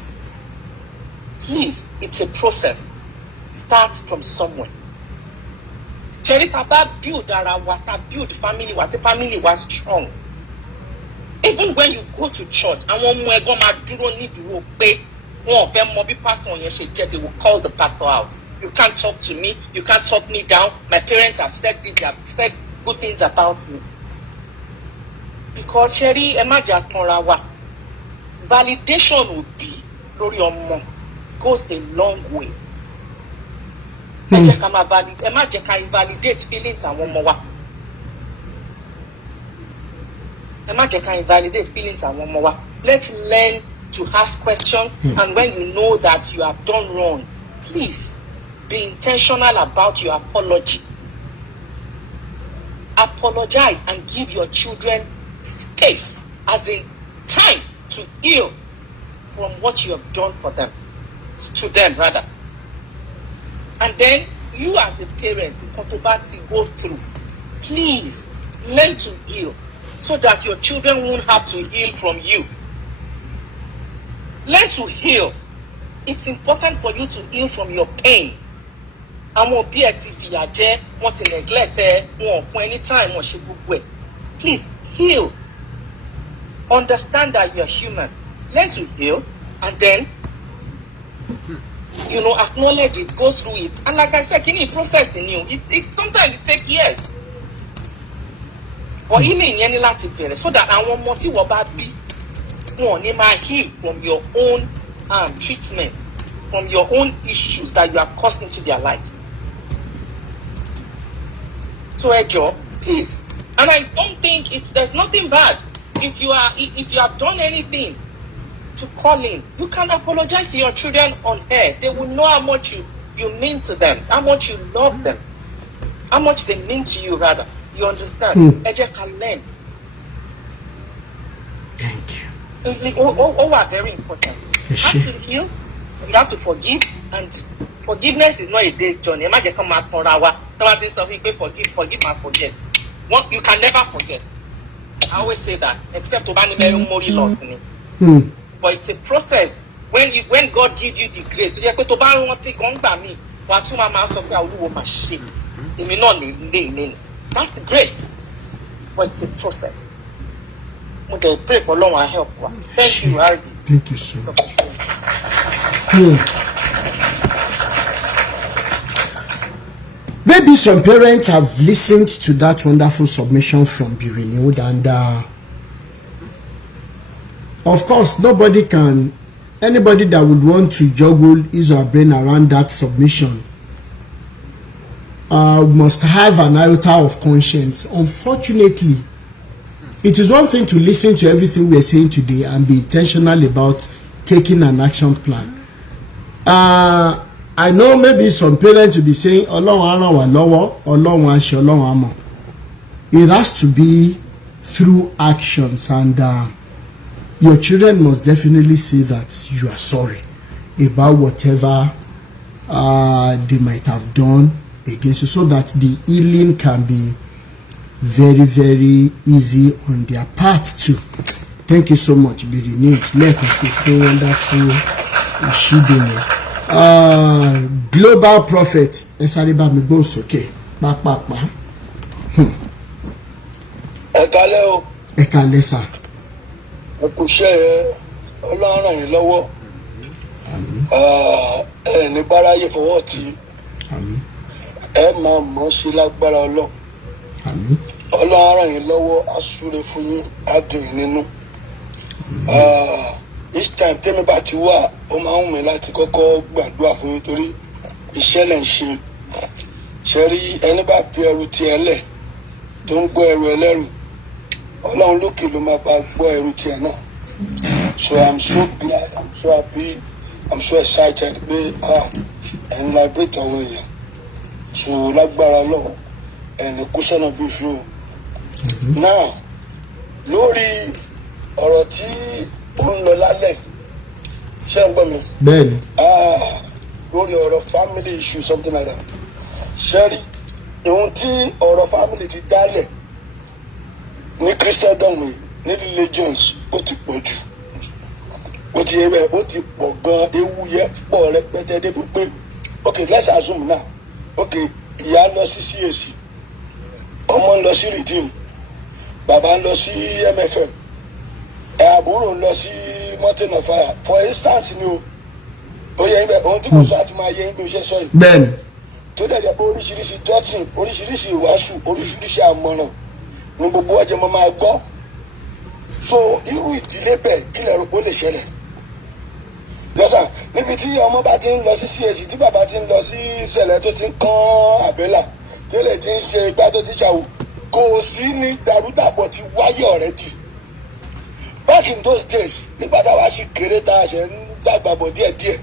please, it's a process. Start from somewhere. Jerry Papa build build family, what a family was strong. Even when you go to church, and one more go need to pay one of them mobile pastor on your shit, they will call the pastor out. You can't talk to me, you can't talk me down. My parents have said this, they have said good things about me. Because Sherry, validation would be Lori Omo goes a long way. Invalidate feelings and one more. Invalidate feelings and one more. Let's learn to ask questions, and when you know that you have done wrong, please be intentional about your apology. Apologize and give your children space, as in time, to heal from what you have done for them, to them rather. And then you as a parent, go through, please learn to heal so that your children won't have to heal from you. Learn to heal. It's important for you to heal from your pain. And won't be a TV, want to neglect won't anytime, please heal. Understand that you're human. Learn to heal, and then acknowledge it, go through it. And like I said, can you process in you? It sometimes it takes years. Or even in any Latin period, so that I want more to be heal from your own treatment, from your own issues that you have caused into their lives. So Ejo, please. And I don't think there's nothing bad. If you have done anything to call in, you can apologize to your children on air. They will know how much you mean to them, how much you love them, how much they mean to you rather. You understand? Eje can learn. Thank you. All are very important. You have to heal, you have to forgive, and forgiveness is not a day's journey. Imagine come out for an hour, somebody something, forgive and forget. You can never forget. I always say that, except Mori lost in it. But it's a process. When God gives you the grace, that's the grace. But it's a process. Okay, pray for long and help. Thank you, Arji. Thank you so much. Maybe some parents have listened to that wonderful submission from Be Renewed, and of course, anybody that would want to juggle his or her brain around that submission must have an iota of conscience. Unfortunately, it is one thing to listen to everything we are saying today and be intentional about taking an action plan. I know maybe some parents will be saying, it has to be through actions, and your children must definitely see that you are sorry about whatever they might have done against you, so that the healing can be very, very easy on their part too. Thank you so much, Be Renewed. Let us see so wonderful. Global prophet Esariba Mibos, okay. Ekale sir. Ọlọ́run yín lọ́wọ́. Ẹni báráyé fọwọ́ tí. Ẹ máa mọ̀ sí lágbára Ọlọ́run. Ọlọ́run yín lọ́wọ́, á súre fún yín, á dùn yín nínú. Each time tẹ́mi bá ti wà, ó máa ń wù mí láti kọ́kọ́ gbàdúrà fún yín torí iṣẹ́ lẹ̀ ń ṣe. Ṣé rí ẹni bá fi ẹrù tiẹ̀ lẹ̀ tó ń gbọ́ ẹrù ẹlẹ́rù, Ọlọ́run lókè ló máa bá gbọ́ ẹrù tiẹ̀ náà. So I'm so glad, I'm so happy, I'm so excited pé ẹ̀yin liberate àwọn èèyàn. So lágbára Ọlọ́run ẹ̀yin kú sọ́nà bí fi o. Now lórí ọ̀rọ̀ tí ó ń lọ lálẹ́ ṣé ń gbọ́ mi? Bẹ́ẹ̀ni. Lórí ọ̀rọ̀ family issue something like that. Ṣẹ́rí ohun tí ọ̀rọ̀ family ti dálẹ̀ ní Christendom ní religions ó ti pọ̀ jù. Ó ti yẹ bẹ́ẹ̀ ó ti pọ̀ gan, ewu yẹ pọ̀ rẹpẹtẹ débi pé okay let's assume now okay ìyá ń lọ sí CAC, ọmọ ń lọ sí Redeem, bàbá ń lọ sí MFM, àbúrò ń lọ sí Mountain of Fire for instance ni o. Ó yẹ ibẹ̀ ohun tí kò sọ àti máa yẹ ibi iṣẹ́ sọ yìí. Bẹ́ẹ̀ni. Tó dẹ̀ jẹ́ pé oríṣiríṣi doctrine, oríṣiríṣi ìwàásù, oríṣiríṣi àmọ̀ràn ni gbogbo ọjọ́ mo máa gbọ́. So irú ìdílé bẹ́ẹ̀ kí lè rò pé ó lè ṣẹlẹ̀. Lọ́sà níbi tí ọmọ bá ti ń lọ sí CAC, tí bàbá ti ń lọ sí ìṣẹ̀lẹ̀ tó ti ń kán àbẹ́là, tó lè ti ń ṣe igbá tó ti ṣàwò, kò sí ní dàrúdàpọ̀ ti wáyé already. Back in those days nígbà táwa ṣì kéré tá a ṣe ń dàgbà bọ̀ díẹ̀díẹ̀,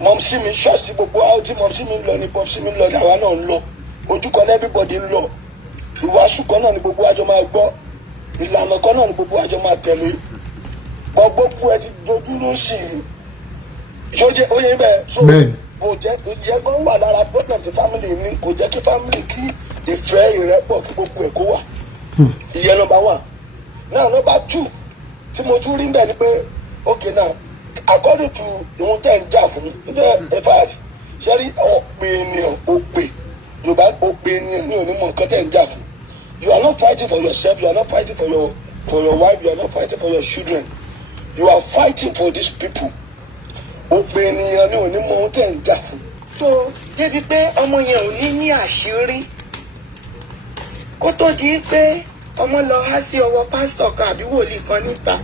mọ̀mísí mi ṣọ́ọ̀ṣì gbogbo àwọn tí mọ̀mísí mi ń lọ ní pọ̀písí mi ń lọ ní àwa náà ń lọ, ojú kan everybody ń lọ, ìwàásù kan náà ni gbogbo àjọ máa gbọ́, ìlànà kan náà ni gbogbo àjọ máa tẹ̀lé. Gbogbo ẹ ti dojú ló sì ìṣòjẹ oyè bẹ́ẹ̀ so kò jẹ́ ìyẹn kan wà lára problem ti family ní kò jẹ́ kí family kí ìfẹ́ ìrẹ́pọ̀ kí gbogbo ẹ̀ kó wà. Ìyẹn number one. Now number two tí mo tún rí bẹ́ẹ̀ ni pé okay now according to ìwọ̀n tẹ̀ ń jà fún mi in fact ṣe rí ọ̀pẹ ènìyàn òpè Yorùbá òpè ènìyàn ní onímọ̀ nǹkan tẹ̀ ń jà fún. You are not fighting for yourself, you are not fighting for your wife, you are not fighting for your children, you are fighting for these people. Òpè ènìyàn ní onímọ̀ ohun tẹ̀ ń jà fún. So débi pé ọmọ yẹn ò ní àṣírí kó tó di pé ọmọ lọ há sí ọwọ́ pásítọ̀ kan àbí wòlíì kan níta,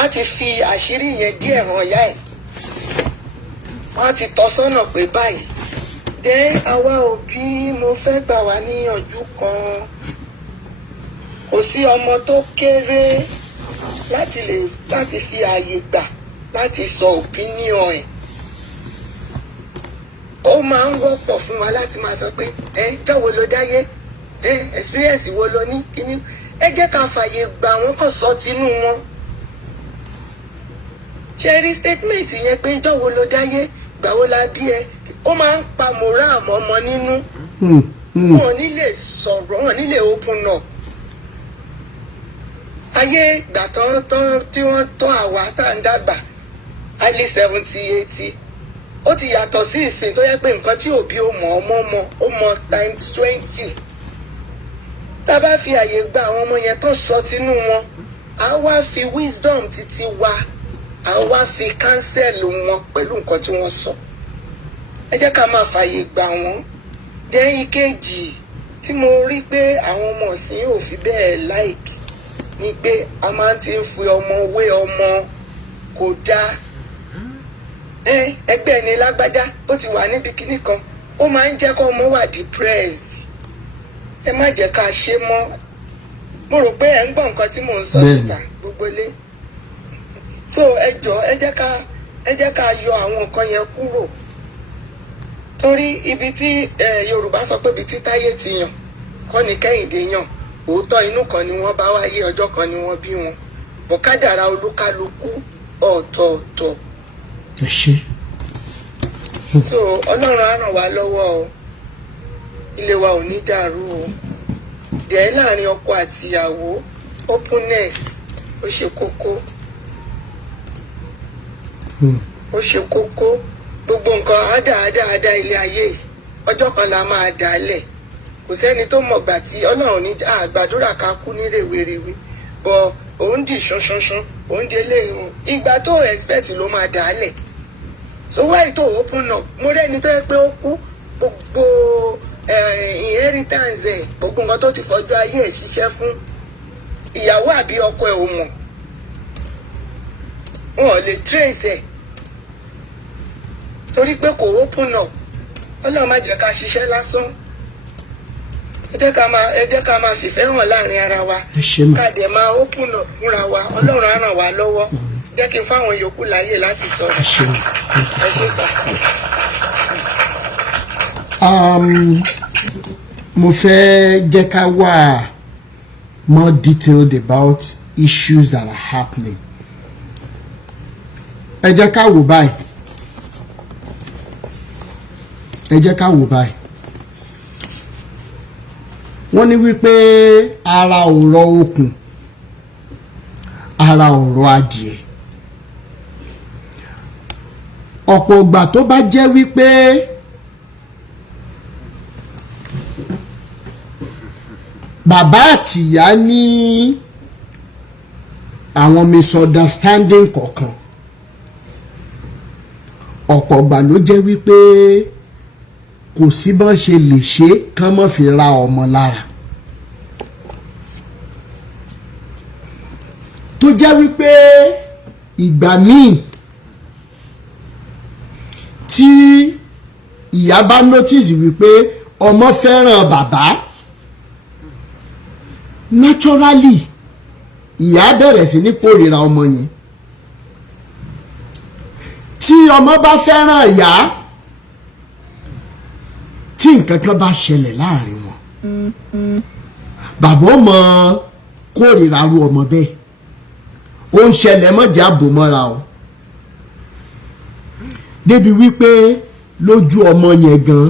a ti fi àṣírí yẹn díẹ̀ hàn yá ẹ̀, wọ́n ti tọ́ sọ́nà pé báyìí dé àwa òbí mo fẹ́ gbà wá níyànjú kan, kò sí ọmọ tó kéré láti fi ààyè gbà láti sọ opinion ẹ̀. Ó máa ń wọ́pọ̀ fún wa láti máa sọ pé jáwo ló dáyé, experience wo ló ní kíní, ẹ jẹ́ ká fààyè gbà wọ́n kàn sọ tinú wọn. Ṣé rí statement yẹn pé jáwo ló dáyé, gbàwo la bí ẹ, ó máa ń pa moral àmọ́ ọmọ nínú. Wọn ò ní lè sọ̀rọ̀, wọn ò ní lè open up. Ayé ìgbà tí wọ́n tọ́ àwa tá à ń dàgbà early 70-80 ó ti yàtọ̀ sí ìsìn tó yẹ pé nǹkan tí òbí ó mọ̀ times 20. Tá a bá fi àyè gba àwọn ọmọ yẹn tó sọ tinú wọn, a wá fi wisdom títí wa, a wá fi cancel wọn pẹ̀lú nǹkan tí wọ́n sọ. Ẹ jẹ́ ká máa fàyè gbà wọ́n. Dẹ́yìn kejì tí mo rí pé àwọn ọmọ ọ̀sìn ò fi bẹ́ẹ̀ like ni pé a máa ti ń fi ọmọ wé ọmọ, kò dáa. Ẹgbẹ́ ni lágbájá ó ti wà níbi kíní kan, ó máa ń jẹ́ kó ọmọ wà depressed. Ẹ má jẹ́ ká ṣe mọ́. Mo rò pé ẹ ń gbọ́ nǹkan tí mò ń sọ síta gbogbo ilé. So ẹ jọ̀ọ́ ẹ jẹ́ ká yọ àwọn nǹkan yẹn kúrò. Torí ibi tí Yorùbá sọ pé ibi tí Táyé ti yàn kọ́ ni Kẹ́hìndé yàn, òótọ́ inú kan ni wọ́n bá wáyé, ọjọ́ kan ni wọ́n bí wọn. Bọ̀kádàrá olúkálukú ọ̀tọ̀ọ̀tọ̀. Ẹ ṣé. So Ọlọ́run á ràn wá lọ́wọ́ o, ilé wa ò ní dàrú o. Dẹ̀ láàrin ọkọ àti ìyàwó, openness ó ṣe kókó. Ó ṣe kókó. Gbogbo nǹkan àdá ilé ayé ọjọ́ kan la máa dálẹ̀. Kò sẹ́ni tó mọ̀gbà tí Ọlọ́run ní àgbàdúrà ká kú ní rèwerèwe. Bọ̀ òun dì ṣánṣánṣán, òun di eléyìí. Ìgbà tó expect ló máa dálẹ̀. So why to open up? Mo rẹ́ni tó yẹ pé ó kú gbogbo inheritance ẹ̀, gbogbo nǹkan tó ti fọjú ayé ẹ̀ ṣiṣẹ́ fún ìyàwó àbí ọkọ ẹ̀ ò mọ̀. Wọn ò lè trace ẹ̀ torí pé kò open up. Ọlọ́run má jẹ́ ká ṣiṣẹ́ lásán. ẹ jẹ́ ká máa fìfẹ́ hàn láàrin ara wa ká dẹ̀ máa open up fúnra wa Ọlọ́run á ràn wá lọ́wọ́ jẹ́ kí n fáwọn yòókù láyè láti sọ̀rọ̀. ẹ ṣé sà. mo fẹ́ jẹ́ ká wà more detailed about issues that are happening. ẹ jẹ́ ká wò báyìí. wọ́n ní wípé ara ò rọ okùn ara ò rọ adìẹ. ọ̀pọ̀ ìgbà tó bá jẹ́ wípé bàbá àtìyá ní àwọn misunderstanding kọ̀ọ̀kan, ọ̀pọ̀ ìgbà ló jẹ́ wípé kò sí bọ́n ṣe lè ṣe kán mọ́ fi ra ọmọ lára. tó jẹ́ wípé ìgbà míì tí ìyá bá notice wípé ọmọ fẹ́ràn bàbá, naturally ìyá bẹ̀rẹ̀ sí ní kórìíra ọmọ yẹn. tí ọmọ bá fẹ́ràn ìyá, tí nǹkan kan bá ṣẹlẹ̀ láàrin wọn, bàbá ọmọ kórìíra ru ọmọ bẹ́ẹ̀. ó ń ṣẹlẹ̀ mọ́jà bò mọ́ra o, débi wípé lójú ọmọ yẹn gan,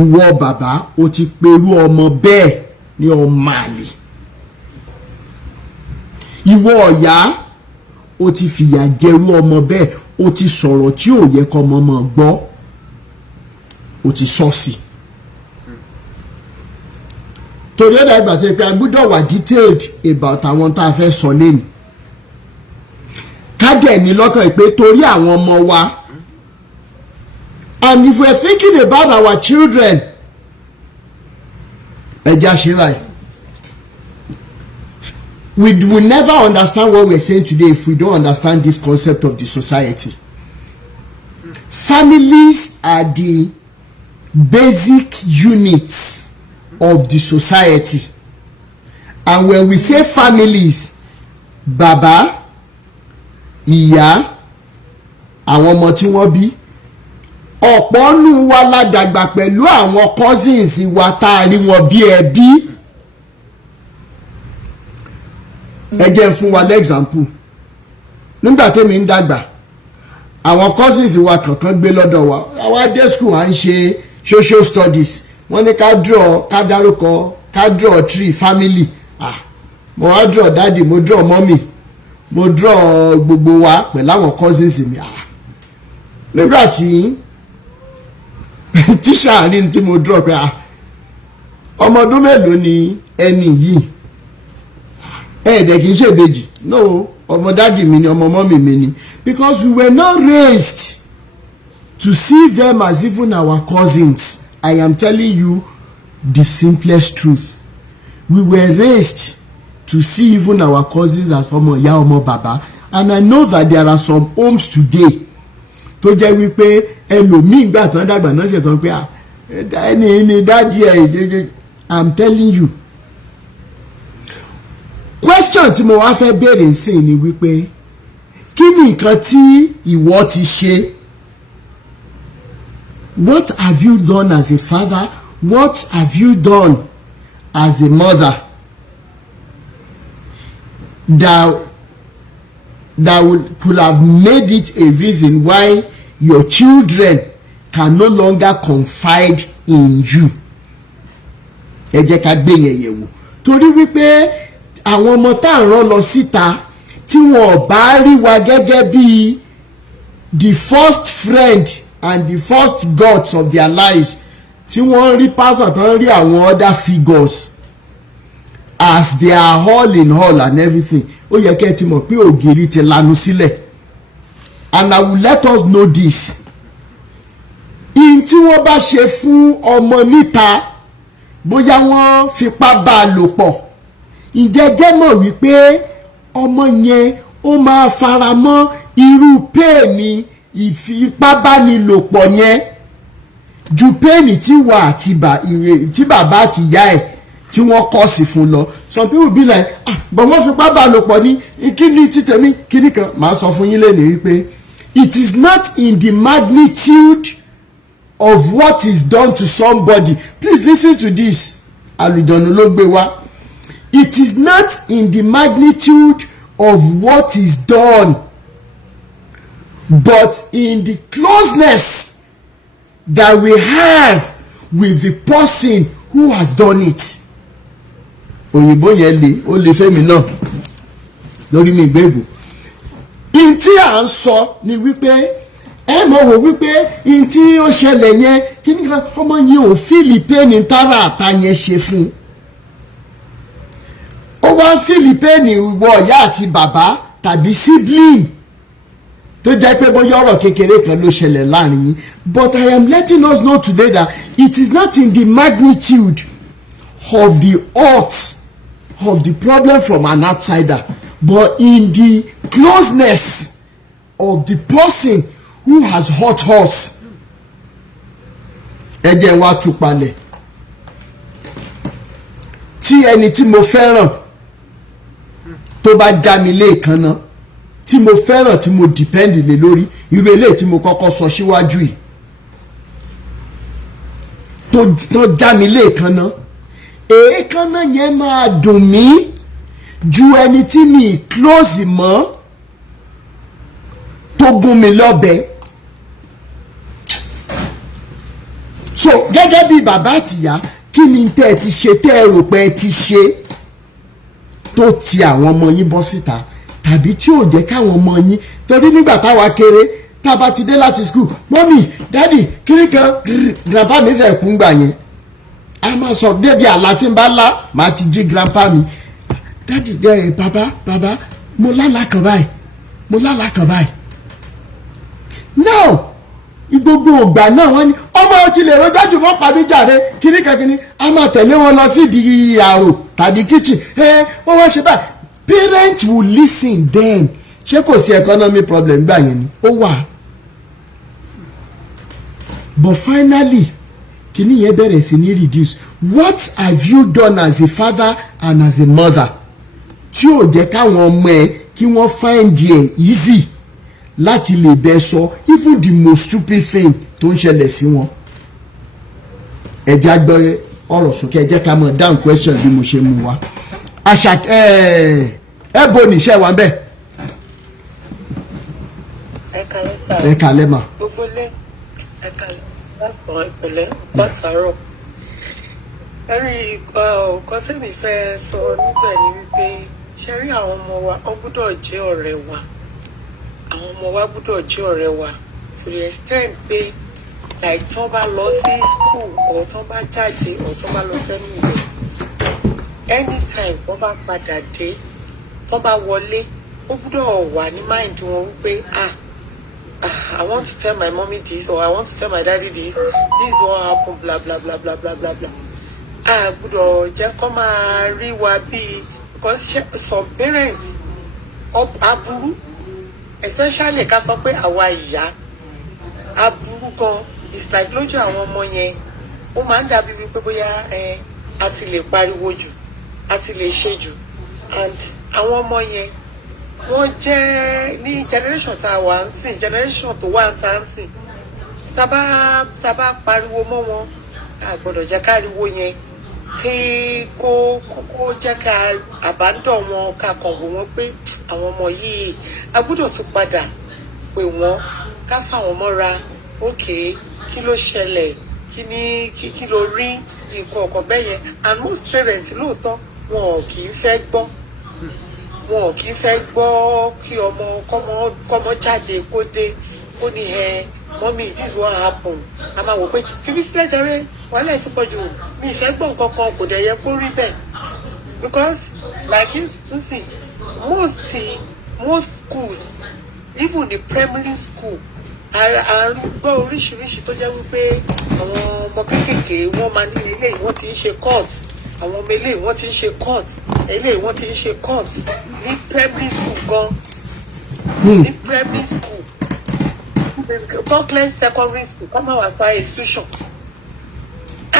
ìwọ bàbá o ti perú ọmọ bẹ́ẹ̀ ní ọmọ àlè. ìwọ ọ̀yá o ti fìyà jẹrú ọmọ bẹ́ẹ̀, o ti sọ̀rọ̀ tí ò yẹ kọ́ ọmọ mọ̀ gbọ́, o ti sọ sí. torí ẹ̀dá ìgbà tó yẹ pé a gbọ́dọ̀ wà detailed about àwọn tá a fẹ́ sọ lẹ́nu. ká dẹ̀ ní lọ́kàn pé torí àwọn ọmọ wa, and if we are thinking about our children, ẹ jẹ́ àṣírà. We will never understand what we are saying today if we don't understand this concept of the society. Families are the basic units of the society. And when we say families, bàbá, ìyá, àwọn ọmọ tí wọ́n bí, ọ̀pọ̀ nù wa la dàgbà pẹ̀lú àwọn cousins wa tá a rí wọn bí ẹbí. ẹ jẹ́ fún wa lẹ́gbàmpù. nígbà tẹ́mi ń dàgbà, àwọn cousins wa kankan gbé lọ́dọ̀ wa, àwa dé school à ń ṣe social studies, wọ́n ní ká dárúkọ ká draw tree family. mo wá draw daddy, mo draw mommy, mo draw gbogbo wa pẹ̀lú àwọn cousins mi. nígbà tí tíṣà rí tí mo draw pé ọmọ ọdún mélòó ni ẹni yìí, ẹ̀ẹ́dẹ̀ kì í ṣèbejì, no, ọmọ daddy mi ni, ọmọ mommy mi ni, because we were not raised to see them as even our cousins. I am telling you the simplest truth. We were raised to see even our cousins as ọmọ ìyá ọmọ bàbá. And I know that there are some homes today tó jẹ́ wípé ẹlòmíì gbà tó ń dàgbà náà ṣe sọ pé ẹni ní dádì ẹ̀. I'm telling you. Question tí mo wá fẹ́ béèrè sí ni wípé kí ni nǹkan tí ìwọ ti ṣe? What have you done as a father? What have you done as a mother that could have made it a reason why your children can no longer confide in you? Ẹ jẹ́ ká gbé yẹn yẹ̀wò. Torí wípé àwọn ọmọ tá à ń rán lọ síta tí wọn bá rí wa gẹ́gẹ́ bí the first friend and the first gods of their lives, tí wọ́n rí pastor tán rí àwọn other figures as they are all in all and everything, ó yẹ kẹ́ ti mọ̀ pé ògiri ti lanu sílẹ̀. And I will let us know this. In tí wọ́n bá ṣe fún ọmọ níta, bóyá wọ́n fipá bá a lò pọ̀, ǹjẹ́ jẹ́ mọ̀ wípé ọmọ yẹn ó máa fara mọ́ irú péènì ìfipábánilòpọ̀ yẹn ju pain tí wà àti tí bàbá àti ìyá ẹ̀ tí wọ́n kọ́ sí fún lọ. Some people be like but wọ́n fipá bá lò pọ̀ ní kíní títẹ̀mí kíní kan. Màá sọ fún yín lẹ́nu wípé it is not in the magnitude of what is done to somebody. Please listen to this. Àlùjọ̀nù ló gbé wá. It is not in the magnitude of what is done, but in the closeness that we have with the person who has done it. Òyìnbó yẹn le, ó lè fẹ́ mi náà lórí mi ìgbébù. In tí à ń sọ ni wípé ẹ mọ̀ wò wípé in tí ó ṣẹlẹ̀ yẹn kí ni kan ọmọ yẹn ò Philippine tára àta yẹn ṣe fún. Ó wá Philippine ìwọ ìyá àti bàbá tàbí sibling tó jẹ́ pé bóyá ọ̀rọ̀ kékeré kan ló ṣẹlẹ̀ láàrin yín. But I am letting us know today that it is not in the magnitude of the hurt of the problem from an outsider, but in the closeness of the person who has hurt us. Ẹ jẹ́ wá tú palẹ̀. Tí ẹni tí mo fẹ́ràn tó bá já mi léèkánná, tí mo fẹ́ràn tí mo depend lé lórí, irú eléyìí tí mo kọ́kọ́ sọ síwájú yìí, tó já mi léèkánná, èékánná yẹn máa dùn mí ju ẹni tí mi close mọ́ tó gún mi lọ́bẹ. So gẹ́gẹ́ bí bàbá àtìyá, kí ni tẹ́ ẹ ti ṣe tẹ́ ẹ rò pé ẹ ti ṣe tó ti àwọn ọmọ yín bọ́ síta, tàbí tí ò jẹ́ káwọn ọmọ yín, torí nígbà táwa kéré tá a bá ti dé láti school, mọ́mì dádì kíní kan grandpa mi fẹ́ kú gbà yẹn, a máa sọ débi àlá tí ń bá lá màá ti jí grandpa mi, dádì bàbá mo lálàá kan báyìí, mo lálàá kan báyìí. Now gbogbo ògbà náà wọ́n ní ọmọ ti lè rọjájú mọ́ pàdé jàre kíní kan kíní, a máa tẹ̀lé wọn lọ sí di àrò tàbí kitchen, wọ́n wá ṣe báyìí. Parents will listen then. Ṣé kò sí economy problem gbà yẹn ni? Ó wà. But finally kíní yẹn bẹ̀rẹ̀ sí ní reduce. What have you done as a father and as a mother tí ò jẹ́ káwọn ọmọ ẹ kí wọ́n find it easy láti lè bẹ sọ even the most stupid thing tó ń ṣẹlẹ̀ sí wọn? Ẹ jẹ́ àgbọ̀ ọ̀rọ̀ sókè, ẹ jẹ́ ká mọ̀ down question bí mo ṣe mú wa. Àṣà ẹ bo níṣẹ́ wa ń bẹ̀. Ẹ kálẹ́ mà. Gbogbo lé ẹ kálẹ́ lásán ìpẹ̀lẹ́ bàtàrọ̀. Ẹ̀rí nǹkan tẹ́mi fẹ́ sọ níbẹ̀ ni wípé ṣe rí àwọn ọmọ wa ó gbọ́dọ̀ jẹ́ ọ̀rẹ́ wa. Àwọn ọmọ wa gbọ́dọ̀ jẹ́ ọ̀rẹ́ wa to the extent pé like tán bá lọ sí school or tán bá jáde or tán bá lọ sẹ́nu ìwé, anytime wọ́n bá padà dé tán bá wọlé ó gbọ́dọ̀ wà ní mind wọn wípé I want to tell my mommy this or I want to tell my daddy this is what happen bla bla bla bla bla bla bla. A gbọ́dọ̀ jẹ́ kó máa rí wa bíi because some parents aburú especially ká sọ pé àwa ìyá aburú gan it's like lójú àwọn ọmọ yẹn ó máa ń dàbí wípé bóyá a ti lè pariwo jù a ti lè ṣe jù and àwọn ọmọ yẹn wọ́n jẹ́ ní generation tá a wà ń sìn generation tó wà ń tá ń sìn tá bá pariwo mọ́ wọn a gbọ́dọ̀ jẹ́ káriwo yẹn kí kó jẹ́ ká àbádọ́ wọn ká kàn wò wọ́n pé àwọn ọmọ yìí a gbọ́dọ̀ tún padà pè wọ́n ká fáwọn mọ́ra okay kí ló ṣẹlẹ̀ kí ló rí nǹkan ọ̀kan bẹ́ẹ̀ yẹn and most parents lóòótọ́ wọn ò kì í fẹ́ gbọ́ kí kọ́mọ jáde kó dé kó ní mommy this is what happened a máa wò pé fífi sílẹ̀ jẹrẹ wàhálà ti pọ̀ jù mi ìfẹ́ gbọ́ nǹkan kan kò dẹ̀ yẹ kó rí bẹ́ẹ̀ because like you see most schools even the primary school àrùgbọ́ oríṣiríṣi tó jẹ́ wípé àwọn ọmọ kéékèèké wọ́n máa ní eléyìí wọ́n ti ń ṣe court àwọn ọmọ eléyìí wọ́n ti ń ṣe court eléyìí wọ́n ti ń ṣe court ní primary school gan ní primary school talk less secondary school come out as far institution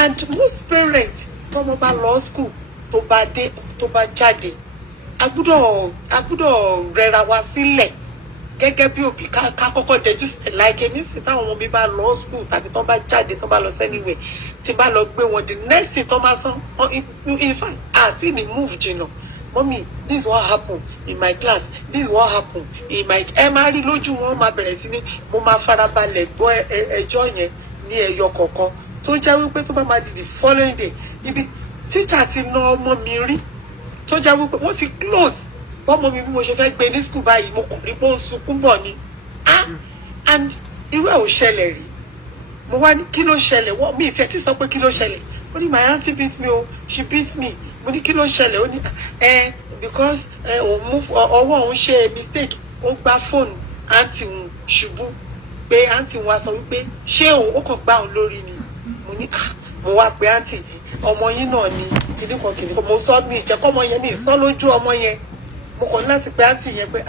and most parents tọ́mọ bá lọ school tó bá jáde a gbọ́dọ̀ rẹra wa sílẹ̀ gẹ́gẹ́ bí òbí ká kọ́kọ́ dẹjú sílẹ̀ láìké mi sì táwọn ọmọ mi bá lọ school tàbí tó bá jáde tó bá lọ sẹ́niwẹ̀ tí bá lọ gbé wọn the next thing tó máa sọ in fact àti ní move jìnnà mommy this is what happen in my class this is what happen in my ẹ máa rí lójú wọn máa bẹ̀rẹ̀ sí ní mo máa farabalẹ̀ gbọ́ ẹjọ́ yẹn ní ẹyọ kọ̀ọ̀kan tó jẹ́ wípé tó bá máa di the following day ibi teacher ti na ọmọ mi rí tó jẹ́ wípé wọ́n ti close ọmọ mi bí mo ṣe fẹ́ gbé ní school báyìí mo kàn rí pé ó ń sunkún bọ̀ ni and irú ẹ̀ ò ṣẹlẹ̀ rí mo wá ní kí ló ṣẹlẹ̀ wọ́n mi ìfẹ́ tí sọ pé kí ló ṣẹlẹ̀ ó ní my aunty beat me o she beat me mo ní kí ló ṣẹlẹ̀ ó ní because òun mú ọwọ́ òun ṣe mistake ó gbá fóònù aunty òun ṣubú pé aunty wa sọ wípé ṣé òun ó kàn gbá òun lórí ni mo ní mo wá pé aunty yìí ọmọ yín náà ni kìnnìkan mo sọ mi ìjẹ́kọ́ ọmọ yẹn mi ìsọ́ lójú ọmọ yẹn mo kàn láti pé aunty yẹn pé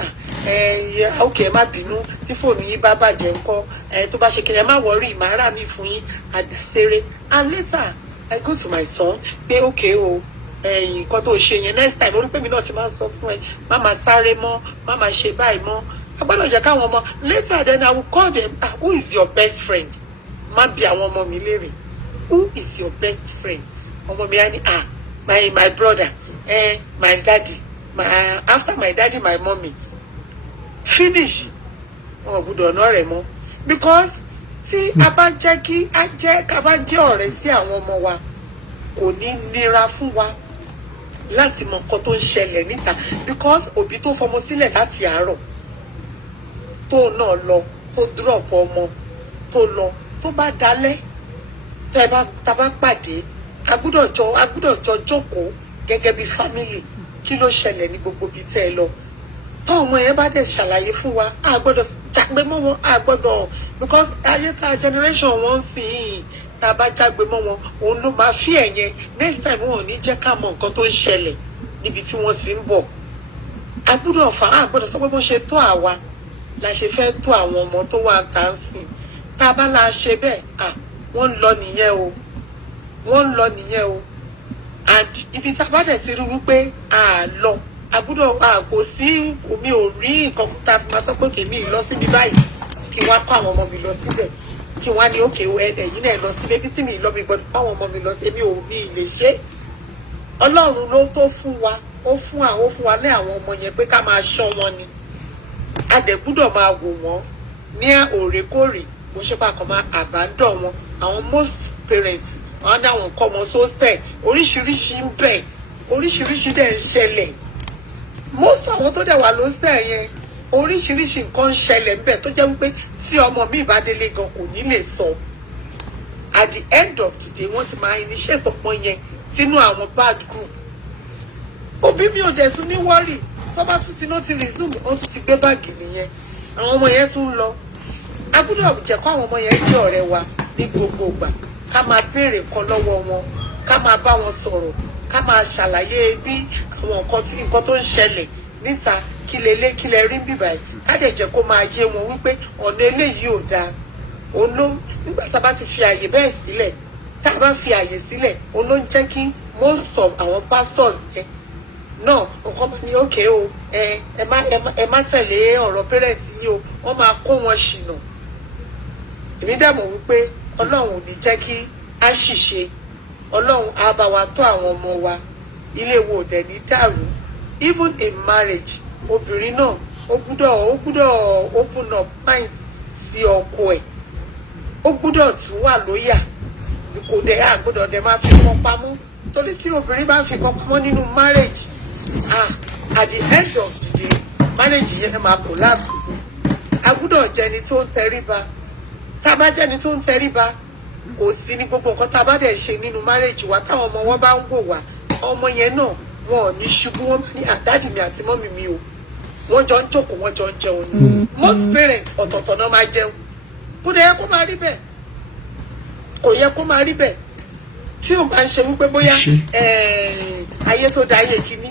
ok ẹ má bínú tí fóònù yín bá bàjẹ́ ńkọ́ tó bá ṣe kí ẹ má wọrí ìmárà mi fún yín àdàséré and later I go to my son pé ok o nǹkan tó ṣe yẹn next time orí pé mi náà ti máa ń sọ fún ẹ má máa sáré mọ́ má máa ṣe báyìí mọ́ agbọ́dọ̀ jẹ́ káwọn ọmọ later then I will call them who is your best friend má bi àwọn ọmọ mi léèrè who is your best friend ọmọ mi á ní my brother my daddy after my daddy my mommy finish wọn gbọ́dọ̀ ọ̀nà rẹ̀ mọ́ because tí a bá jẹ́ kí ká bá jẹ́ ọ̀rẹ́ sí àwọn ọmọ wa kò ní nira fún wa láti mọ nǹkan tó ń ṣẹlẹ̀ níta because òbí tó fọmọ sílẹ̀ láti àárọ̀ tó náà lọ tó drop ọmọ tó lọ tó bá dalẹ̀ tá bá pàdé a gbọ́dọ̀ jọ jókòó gẹ́gẹ́ bí family kí ló ṣẹlẹ̀ ní gbogbo ibi tẹ́ ẹ lọ táwọn ọmọ yẹn bá dẹ̀ ṣàlàyé fún wa a gbọ́dọ̀ jágbe mọ́ wọn a gbọ́dọ̀ because ayé ta generation wọn fi yìí tá a bá jágbe mọ́ wọn òun ló máa fi ẹ̀yẹn next time wọn ò ní jẹ́ ká mọ nǹkan tó ń ṣẹlẹ̀ níbi tí wọ́n ti ń bọ̀ a gbọ́dọ̀ sọ pé bó ṣe tó àwa la ṣe fẹ́ tó àwọn ọmọ tó wà tá ń sìn tá a bá la ṣe bẹ́ẹ̀ wọ́n ń lọ nìyẹn o and ibi tá a bá dẹ̀ ti rí wípé lọ kò sí omi ò rí nǹkan tá a fi máa sọ pé kèmí lọ síbi báyìí kí wọ́n á kó àwọn ọmọ mi lọ síbẹ̀ kí wọ́n á ní òkè ẹ̀yìn náà lọ síbẹ̀ bí tí mi lọ mi gbọ́dọ̀ kó àwọn ọmọ mi lọ sí èmi ò ní lè ṣe ọlọ́run ló tó fún wa ó fún wa ní àwọn ọmọ yẹn pé ká máa ṣọ́ wọn ni a dẹ̀ gbọ́dọ̀ máa wò wọ́n ní òrèkóòrè mo ṣe bá kan máa àbádọ́ wọn àwọn most parents wọn ní àwọn nǹkan ọmọ sóstẹ̀ oríṣiríṣi ń bẹ oríṣiríṣi dẹ̀ ń ṣẹlẹ̀ most àwọn tó dẹ̀ wà lóstẹ̀ yẹn oríṣiríṣi nǹkan ń ṣẹlẹ̀ ń bẹ tó jẹ́ wípé tí ọmọ mi bá délé gan kò ní lè sọ at the end of the day wọ́n ti máa initiate ọ̀pọ̀ yẹn sínú àwọn bad group òbí mi ò dẹ̀ tún ní wọ́rì tó bá tún ti ti resume wọ́n tún ti gbé báàgì nìyẹn àwọn ọmọ yẹn tún ń lọ a gbọ́dọ̀ jẹ́ kó àwọn ọmọ yẹn jẹ́ ọ̀rẹ́ wa ní gbogbo ìgbà ká máa béèrè kan lọ́wọ́ wọn ká máa bá wọn sọ̀rọ̀ ká máa ṣàlàyé bí àwọn nǹkan tó ń ṣẹlẹ̀ níta kí lẹ rí bíbá yìí ká dẹ̀ jẹ́ kó máa yé wọn wípé ọ̀nà eléyìí ò dáa nígbà tá a bá ti fi àyè bẹ́ẹ̀ sílẹ̀ tá a bá fi àyè sílẹ̀ òun ló ń jẹ́ kí most of àwọn pastors yẹn náà nǹkan bá ní òkè o ẹ má tẹ̀lé ọ̀rọ̀ parents yìí o wọ́n máa kó wọn ṣìnà èmi dẹ̀ mọ̀ wípé ọlọ́run ò ní jẹ́ kí a ṣìṣe ọlọ́run á bá wa tọ́ àwọn ọmọ wa ilé wo dẹ̀ ní dàrú even in marriage obìnrin náà ó gbúdọ̀ open up mind sí ọkọ ẹ̀ ó gbúdọ̀ tún wà lóyà kò dẹ̀ àgbọ́dọ̀ dẹ̀ máa fi kan pamọ́ torí tí obìnrin bá fi kan pamọ́ nínú marriage at the end of the day marriage yẹn máa collapse a gbúdọ̀ jẹni tó ń tẹríba tá a bá jẹ́ni tó ń tẹríba kò sí ní gbogbo nǹkan tá a bá dẹ̀ ṣe nínú marriage wa táwọn ọmọ wọn bá ń wò wá ọmọ yẹn náà wọn ò ní ṣubú wọn bá ní àdádì mi àti mọ́mì mi o wọ́n jọ ń jókòó wọ́n jọ ń jẹun ni most parents ọ̀tọ̀ọ̀tọ̀ náà máa jẹun kò dẹ̀ yẹ kó máa rí bẹ́ẹ̀ kò yẹ kó máa rí bẹ́ẹ̀ tí ò bá ń ṣe wípé bóyá ayé tó da ayé kínní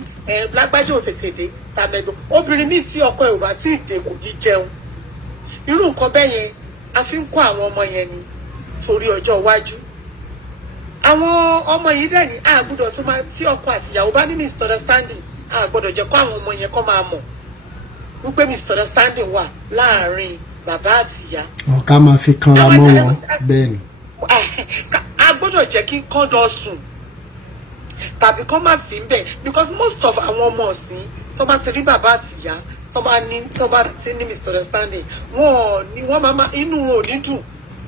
lágbájá ò tètè dé tàbẹ̀dọ̀ obìnrin míì tí ọkọ ẹ̀ ò bá tí ì dé kò ní jẹun irú nǹkan bẹ́ẹ̀ yẹn a fi ń kó àwọn ọmọ yẹn ni torí ọjọ́ iwájú àwọn ọmọ yìí dẹ̀ ní àgbọ́dọ̀ tó máa tí ọkọ àti ìyàwó bá ní misunderstanding àgbọ́dọ̀ jẹ́ kó àwọn ọmọ yẹn kó máa mọ̀ wípé misunderstanding wà láàárín bàbá àti ìyá. ọ̀ká máa fi kanra mọ́ wọn bẹ́ẹ̀ ni. a gbọ́dọ̀ jẹ́ kí kán lọ sùn tàbí kán má sí ń bẹ̀ because most of àwọn ọmọ ọ̀sìn tó bá ti rí bàbá àti ìyá tó bá ti ní misunderstanding wọ́n máa inú wọn ò ní dùn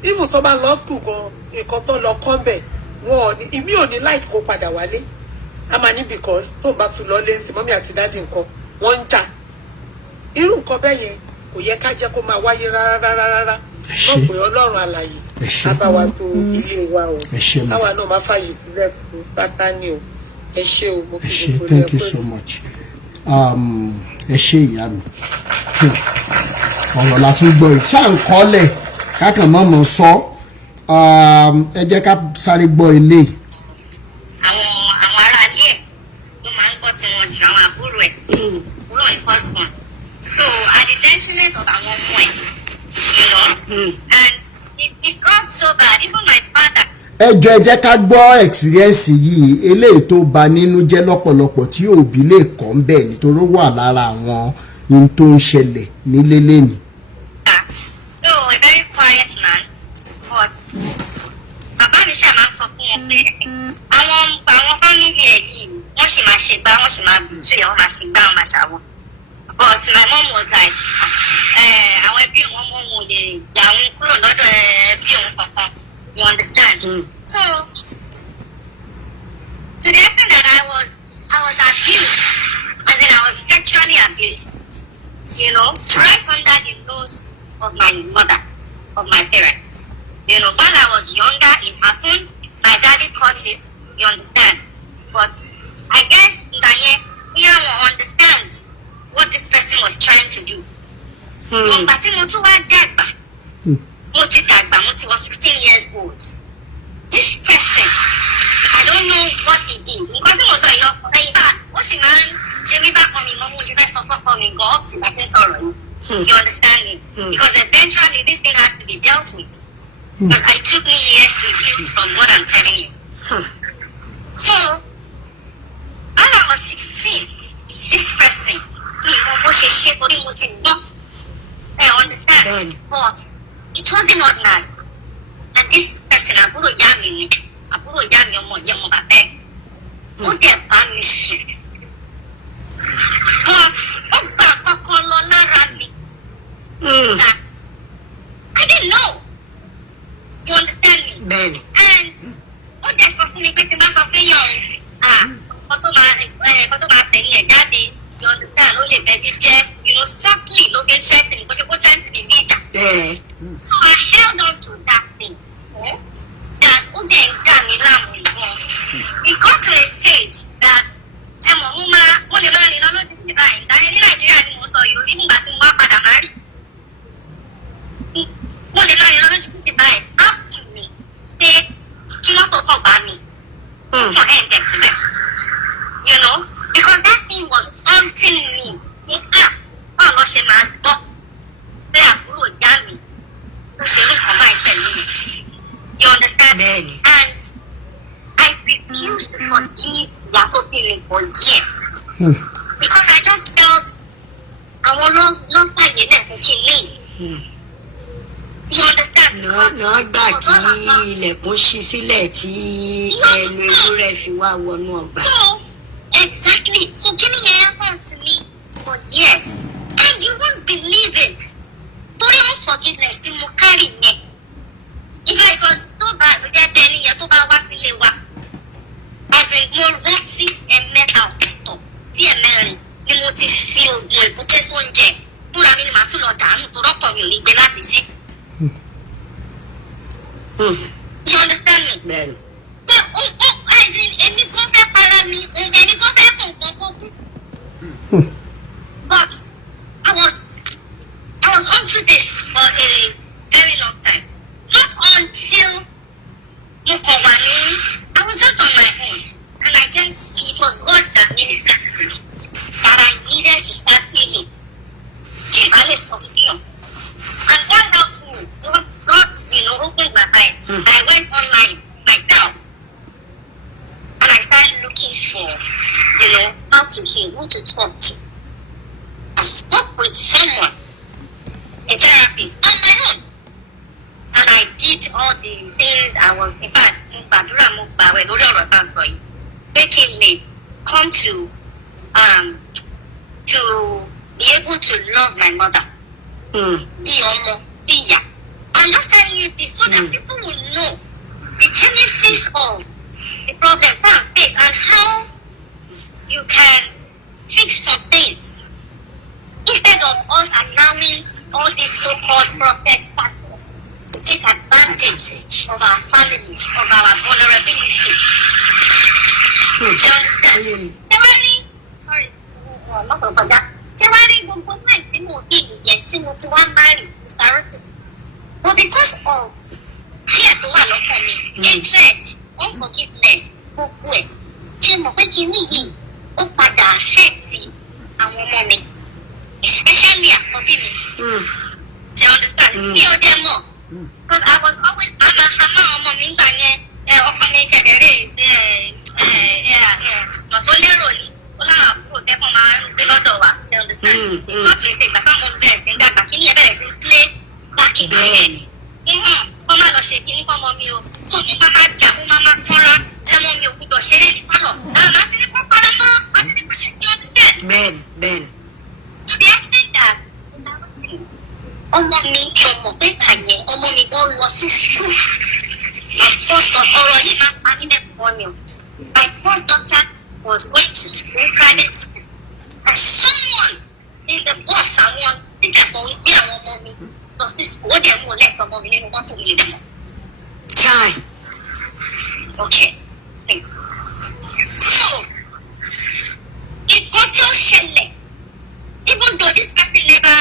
even tó bá lọ school gan nǹkan tó lọ kọ́ bẹ̀ ìmí ò ní láì kó padà wálé a máa ní because tó ń bá tún lọ lé sí mọ́mí àti dáàdì nǹkan wọ́n ń jà irú nǹkan bẹ́ẹ̀ yẹn kò yẹ ká jẹ́ kó máa wáyé rárá wọ́n pè Ọlọ́run alààyè abáwa tó ilé wa o àwa náà máa fààyè sílẹ̀ fún Sátánì o ẹ ṣé o mo fi gbogbo thank you so much ẹ ṣé ìyá mi ọ̀rọ̀ la tún gbọ́ yìí ṣáà ń kọ́lẹ̀ kákan mọ́mọ́ sọ ẹ jẹ́ ká sáré gbọ́ ilé. àwọn ará ilé ẹ̀ ló máa ń gbọ́ tí wọ́n ju àwọn àbúrò ẹ̀ kúrò ní first born so at the detriment of àwọn ọmọ ẹ̀ and it got so bad even my father. ẹ jẹ́ ká gbọ́ experience yìí eléyìí tó bà nínú jẹ́ lọ́pọ̀lọpọ̀ tí òbí lè kọ́ ń bẹ̀ nítorí ó wà lára àwọn ohun tó ń ṣẹlẹ̀ nílé lẹ́nu. so a very quiet man but bàbá mi ṣáà máa ń sọ fún wọn pé àwọn family ẹ̀ yìí wọ́n sì máa ṣe gbá wọ́n sì máa bìtú ẹ̀ wọ́n máa ṣe gbá wọ́n máa ṣàwọn but my mom was like àwọn ẹbí wọn mọ wọn lè yà wọn kúrò lọ́dọ̀ ẹbí wọn kankan you understand. So to the extent that I was abused as in I was sexually abused right under the nose of my mother of my parents while I was younger it happened my daddy caught it you understand but I guess Ndanye we don't understand what this person was trying to do. But tí mo tún wá dàgbà, mo ti dàgbà, mo ti wọ 16 years old. This person, I don't know what he did. Nǹkan tí mo sọ yìí ọkùnrin ìfà, ó sì máa ń ṣe mí bákan mi mọ́ mo ṣe fẹ́ sọ fọ́fọ́ mi gan up to my sense ọ̀rọ̀ yìí. You understand me? Because eventually this thing has to be dealt with. Because it took me years to heal from what I'm telling you. So, when I was 16, this person, I understand, but it wasn't ordinary. And this person, àbúrò ìyá mi ọmọ ìyá ọmọ bàbá ẹ̀, ó dẹ̀ bá mi sùn. But ó gbà kankan lọ lára mi. That I didn't know. You understand me? Bẹ́ẹ̀ni. And ó dẹ̀ sọ fún mi pé tí n bá sọ pé yọ̀ ọkọ tó máa tẹ̀lé ẹ̀ jáde. You understand? Ó lè bẹ̀bí jẹ́, softly ló fi check in, but you're trying to be major. So I held on to that thing. That then got me lamu. It got to a stage that mo lè máa rìn lọ lójú ti báyìí. Ìdáyé ní Nàìjíríà ni mo sọ yìí, nígbà tí mo wá padà máa rí. Mo lè máa rìn lọ lójú ti báyìí. Ápù mi pé kí mọ́tò kan bá mi. Mo ẹ̀ ń tẹ̀síbẹ̀. Because that thing was haunting me. Báwo lọ ṣe máa gbọ́ pé àbúrò ìyá mi ló ṣe ní nǹkan báyìí pẹ̀lú mi. You understand? And I refused to forgive ìyá tó bí mi for years. Because I just felt àwọn ló ń tàyè lẹ́kùn kí n ní. You understand? Náà gbà kí ilẹ̀kùn ṣí sílẹ̀ tí ẹnu ewúrẹ́ fi wá wọnú ọgbà. So, exactly. So Kenny happened to me for years. And you won't believe it. Torí unforgiveness tí mo carry yẹn. If it was so bad to get any yẹn tó bá wá sílé wa. As in mo rántí ẹ̀mẹ́ta ọ̀tọ̀ tí ẹ̀mẹ́rin ni mo ti fi oògùn èkúté sóúnjẹ. Fúnra mi ni màá tún lọ dànù tó rọ́pọ̀ mi ò ní gbé láti ṣe. You understand me? Bẹ́ẹ̀ni. Èmi kan fẹ́ para mi, èmi kan fẹ́ kàn kan kó kú. But I was onto this for a very long time. Not until I was just on my own. And I guess it was God that ministered to me. That I needed to start healing. And God helped me. God, opened my eyes. I went online myself. started looking for, how to heal, who to talk to. I spoke with someone, a therapist, on my own. And I did all the things I was, in fact, making me come to be able to love my mother. I'm just telling you this so that people will know the genesis of the problem face and how you can fix some things instead of us allowing all these so-called prophet pastors to take advantage of our family, of our vulnerability. Do you understand? Sorry, not about that. But because of fear to one of me, hatred, unforgiveness, especially after me. Do you understand? Me or them more. Because I was always you Ben. To the extent that ọmọ mi pépà yẹn ọmọ mi gan lọ sí school. My first daughter was going to school, private school, and someone in the bus àwọn teacher kan gbé àwọn ọmọ mi lọ sí school ó dẹ̀ mú lẹ́sìn ọmọ mi nínú mọ́tò mi lẹ́mọ̀. Chai. Okay. So nǹkan tí ó ṣẹlẹ̀ even though this person never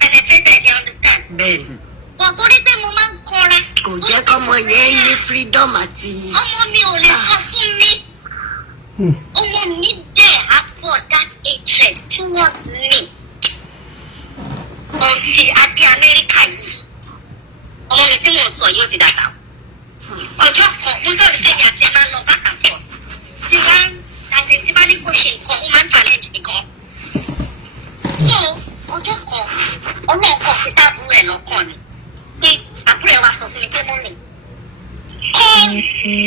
penetrated, you understand? Ben. But torí pé mo máa ń kọ́ra. Kò jẹ́ kọ́mọ yẹn ní freedom àti. Ọmọ mi ò lè sọ fún mi. Ọmọ mi dẹ̀ afford that hatred towards me. Until adé Amẹ́ríkà yìí. Ọmọ mi tí mò ń sọ yóò ti dàgbà. Ọjọ́ kan, mo tọ́ ní bẹ́ẹ̀ àti ẹ̀ máa ń lọ back and forth. Tí bá ní kò ṣe nǹkan, ó máa ń challenge mi gan. So, ọjọ́ kan, ọlọ́run kan fi sáàbùrù ẹ̀ lọ́kàn ni. Pé àbúrò ẹ̀ wá sọ fún mi pé mọ́mì. Call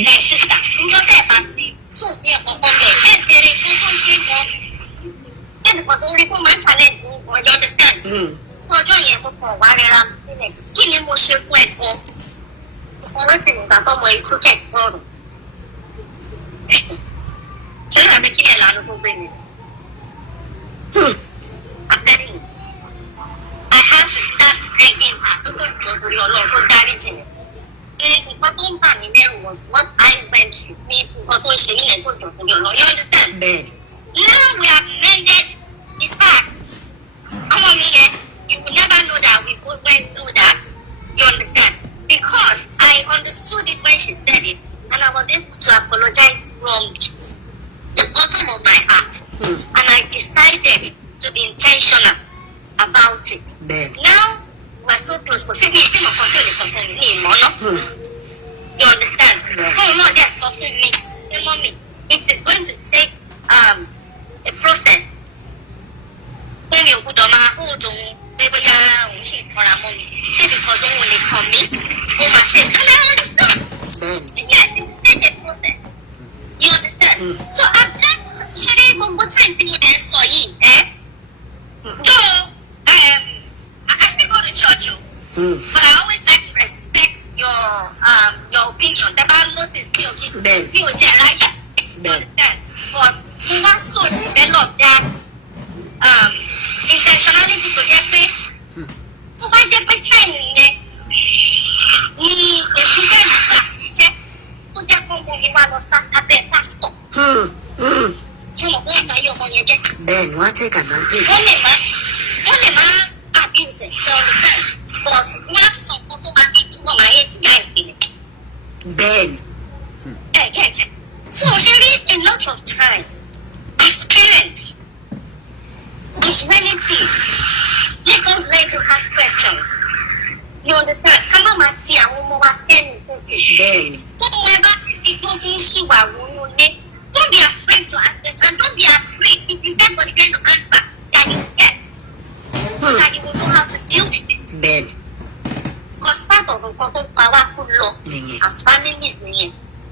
my sister. Njọ́ tẹ̀ bá ti tó sí ẹ̀kọ́ kan bẹ̀. Ẹ bèrè fún tó ń ṣe gan. Ẹnìkan tó ń rí kó máa ń challenge mi gan, you understand? So ọjọ́ yẹn mo kàn wá rẹra mi sílẹ̀. Kí ni mo ṣe fún ẹ̀ gan? Ìfọwọ́sí nígbà tọ́mọ yìí tó kẹ̀ gbọ́rọ̀. Ṣé ìlànà kílẹ̀ lánàá tó gbé mi? I'm telling you, I have to start begging her to go to the Lord for damaging it. The problem was what I went through. You understand? Ben. Now we have mended the fact. You will never know that we both went through that. You understand? Because I understood it when she said it, and I was able to apologize from the bottom of my heart. And I decided to be intentional about it. Now we're so close. You understand? Oh no, that's suffering me. Hey, mommy, it is going to take a process. Because only for me, and I understand. Yes, it will take a process. You understand? So at that I still go to church, but I always like to respect your opinion. The Bible is still you understand? But we want so develop that intentionality to get paid. To buy the time ni sugar is to get home when you want to pastor. Ben, what take advantage? Only man abuse it, so understand. But not some people might be too my head guys in it. Ben. Yeah. So really a lot of time, as parents, as relatives, let us learn to ask questions. You understand? Come on, Matia, we must send you. Ben. So whoever sits it, don't you see what we don't be afraid to ask questions, and don't be afraid to prepare for the kind of answer that you get, so that you will know how to deal with it. Ben. Because part of the powerful law as families,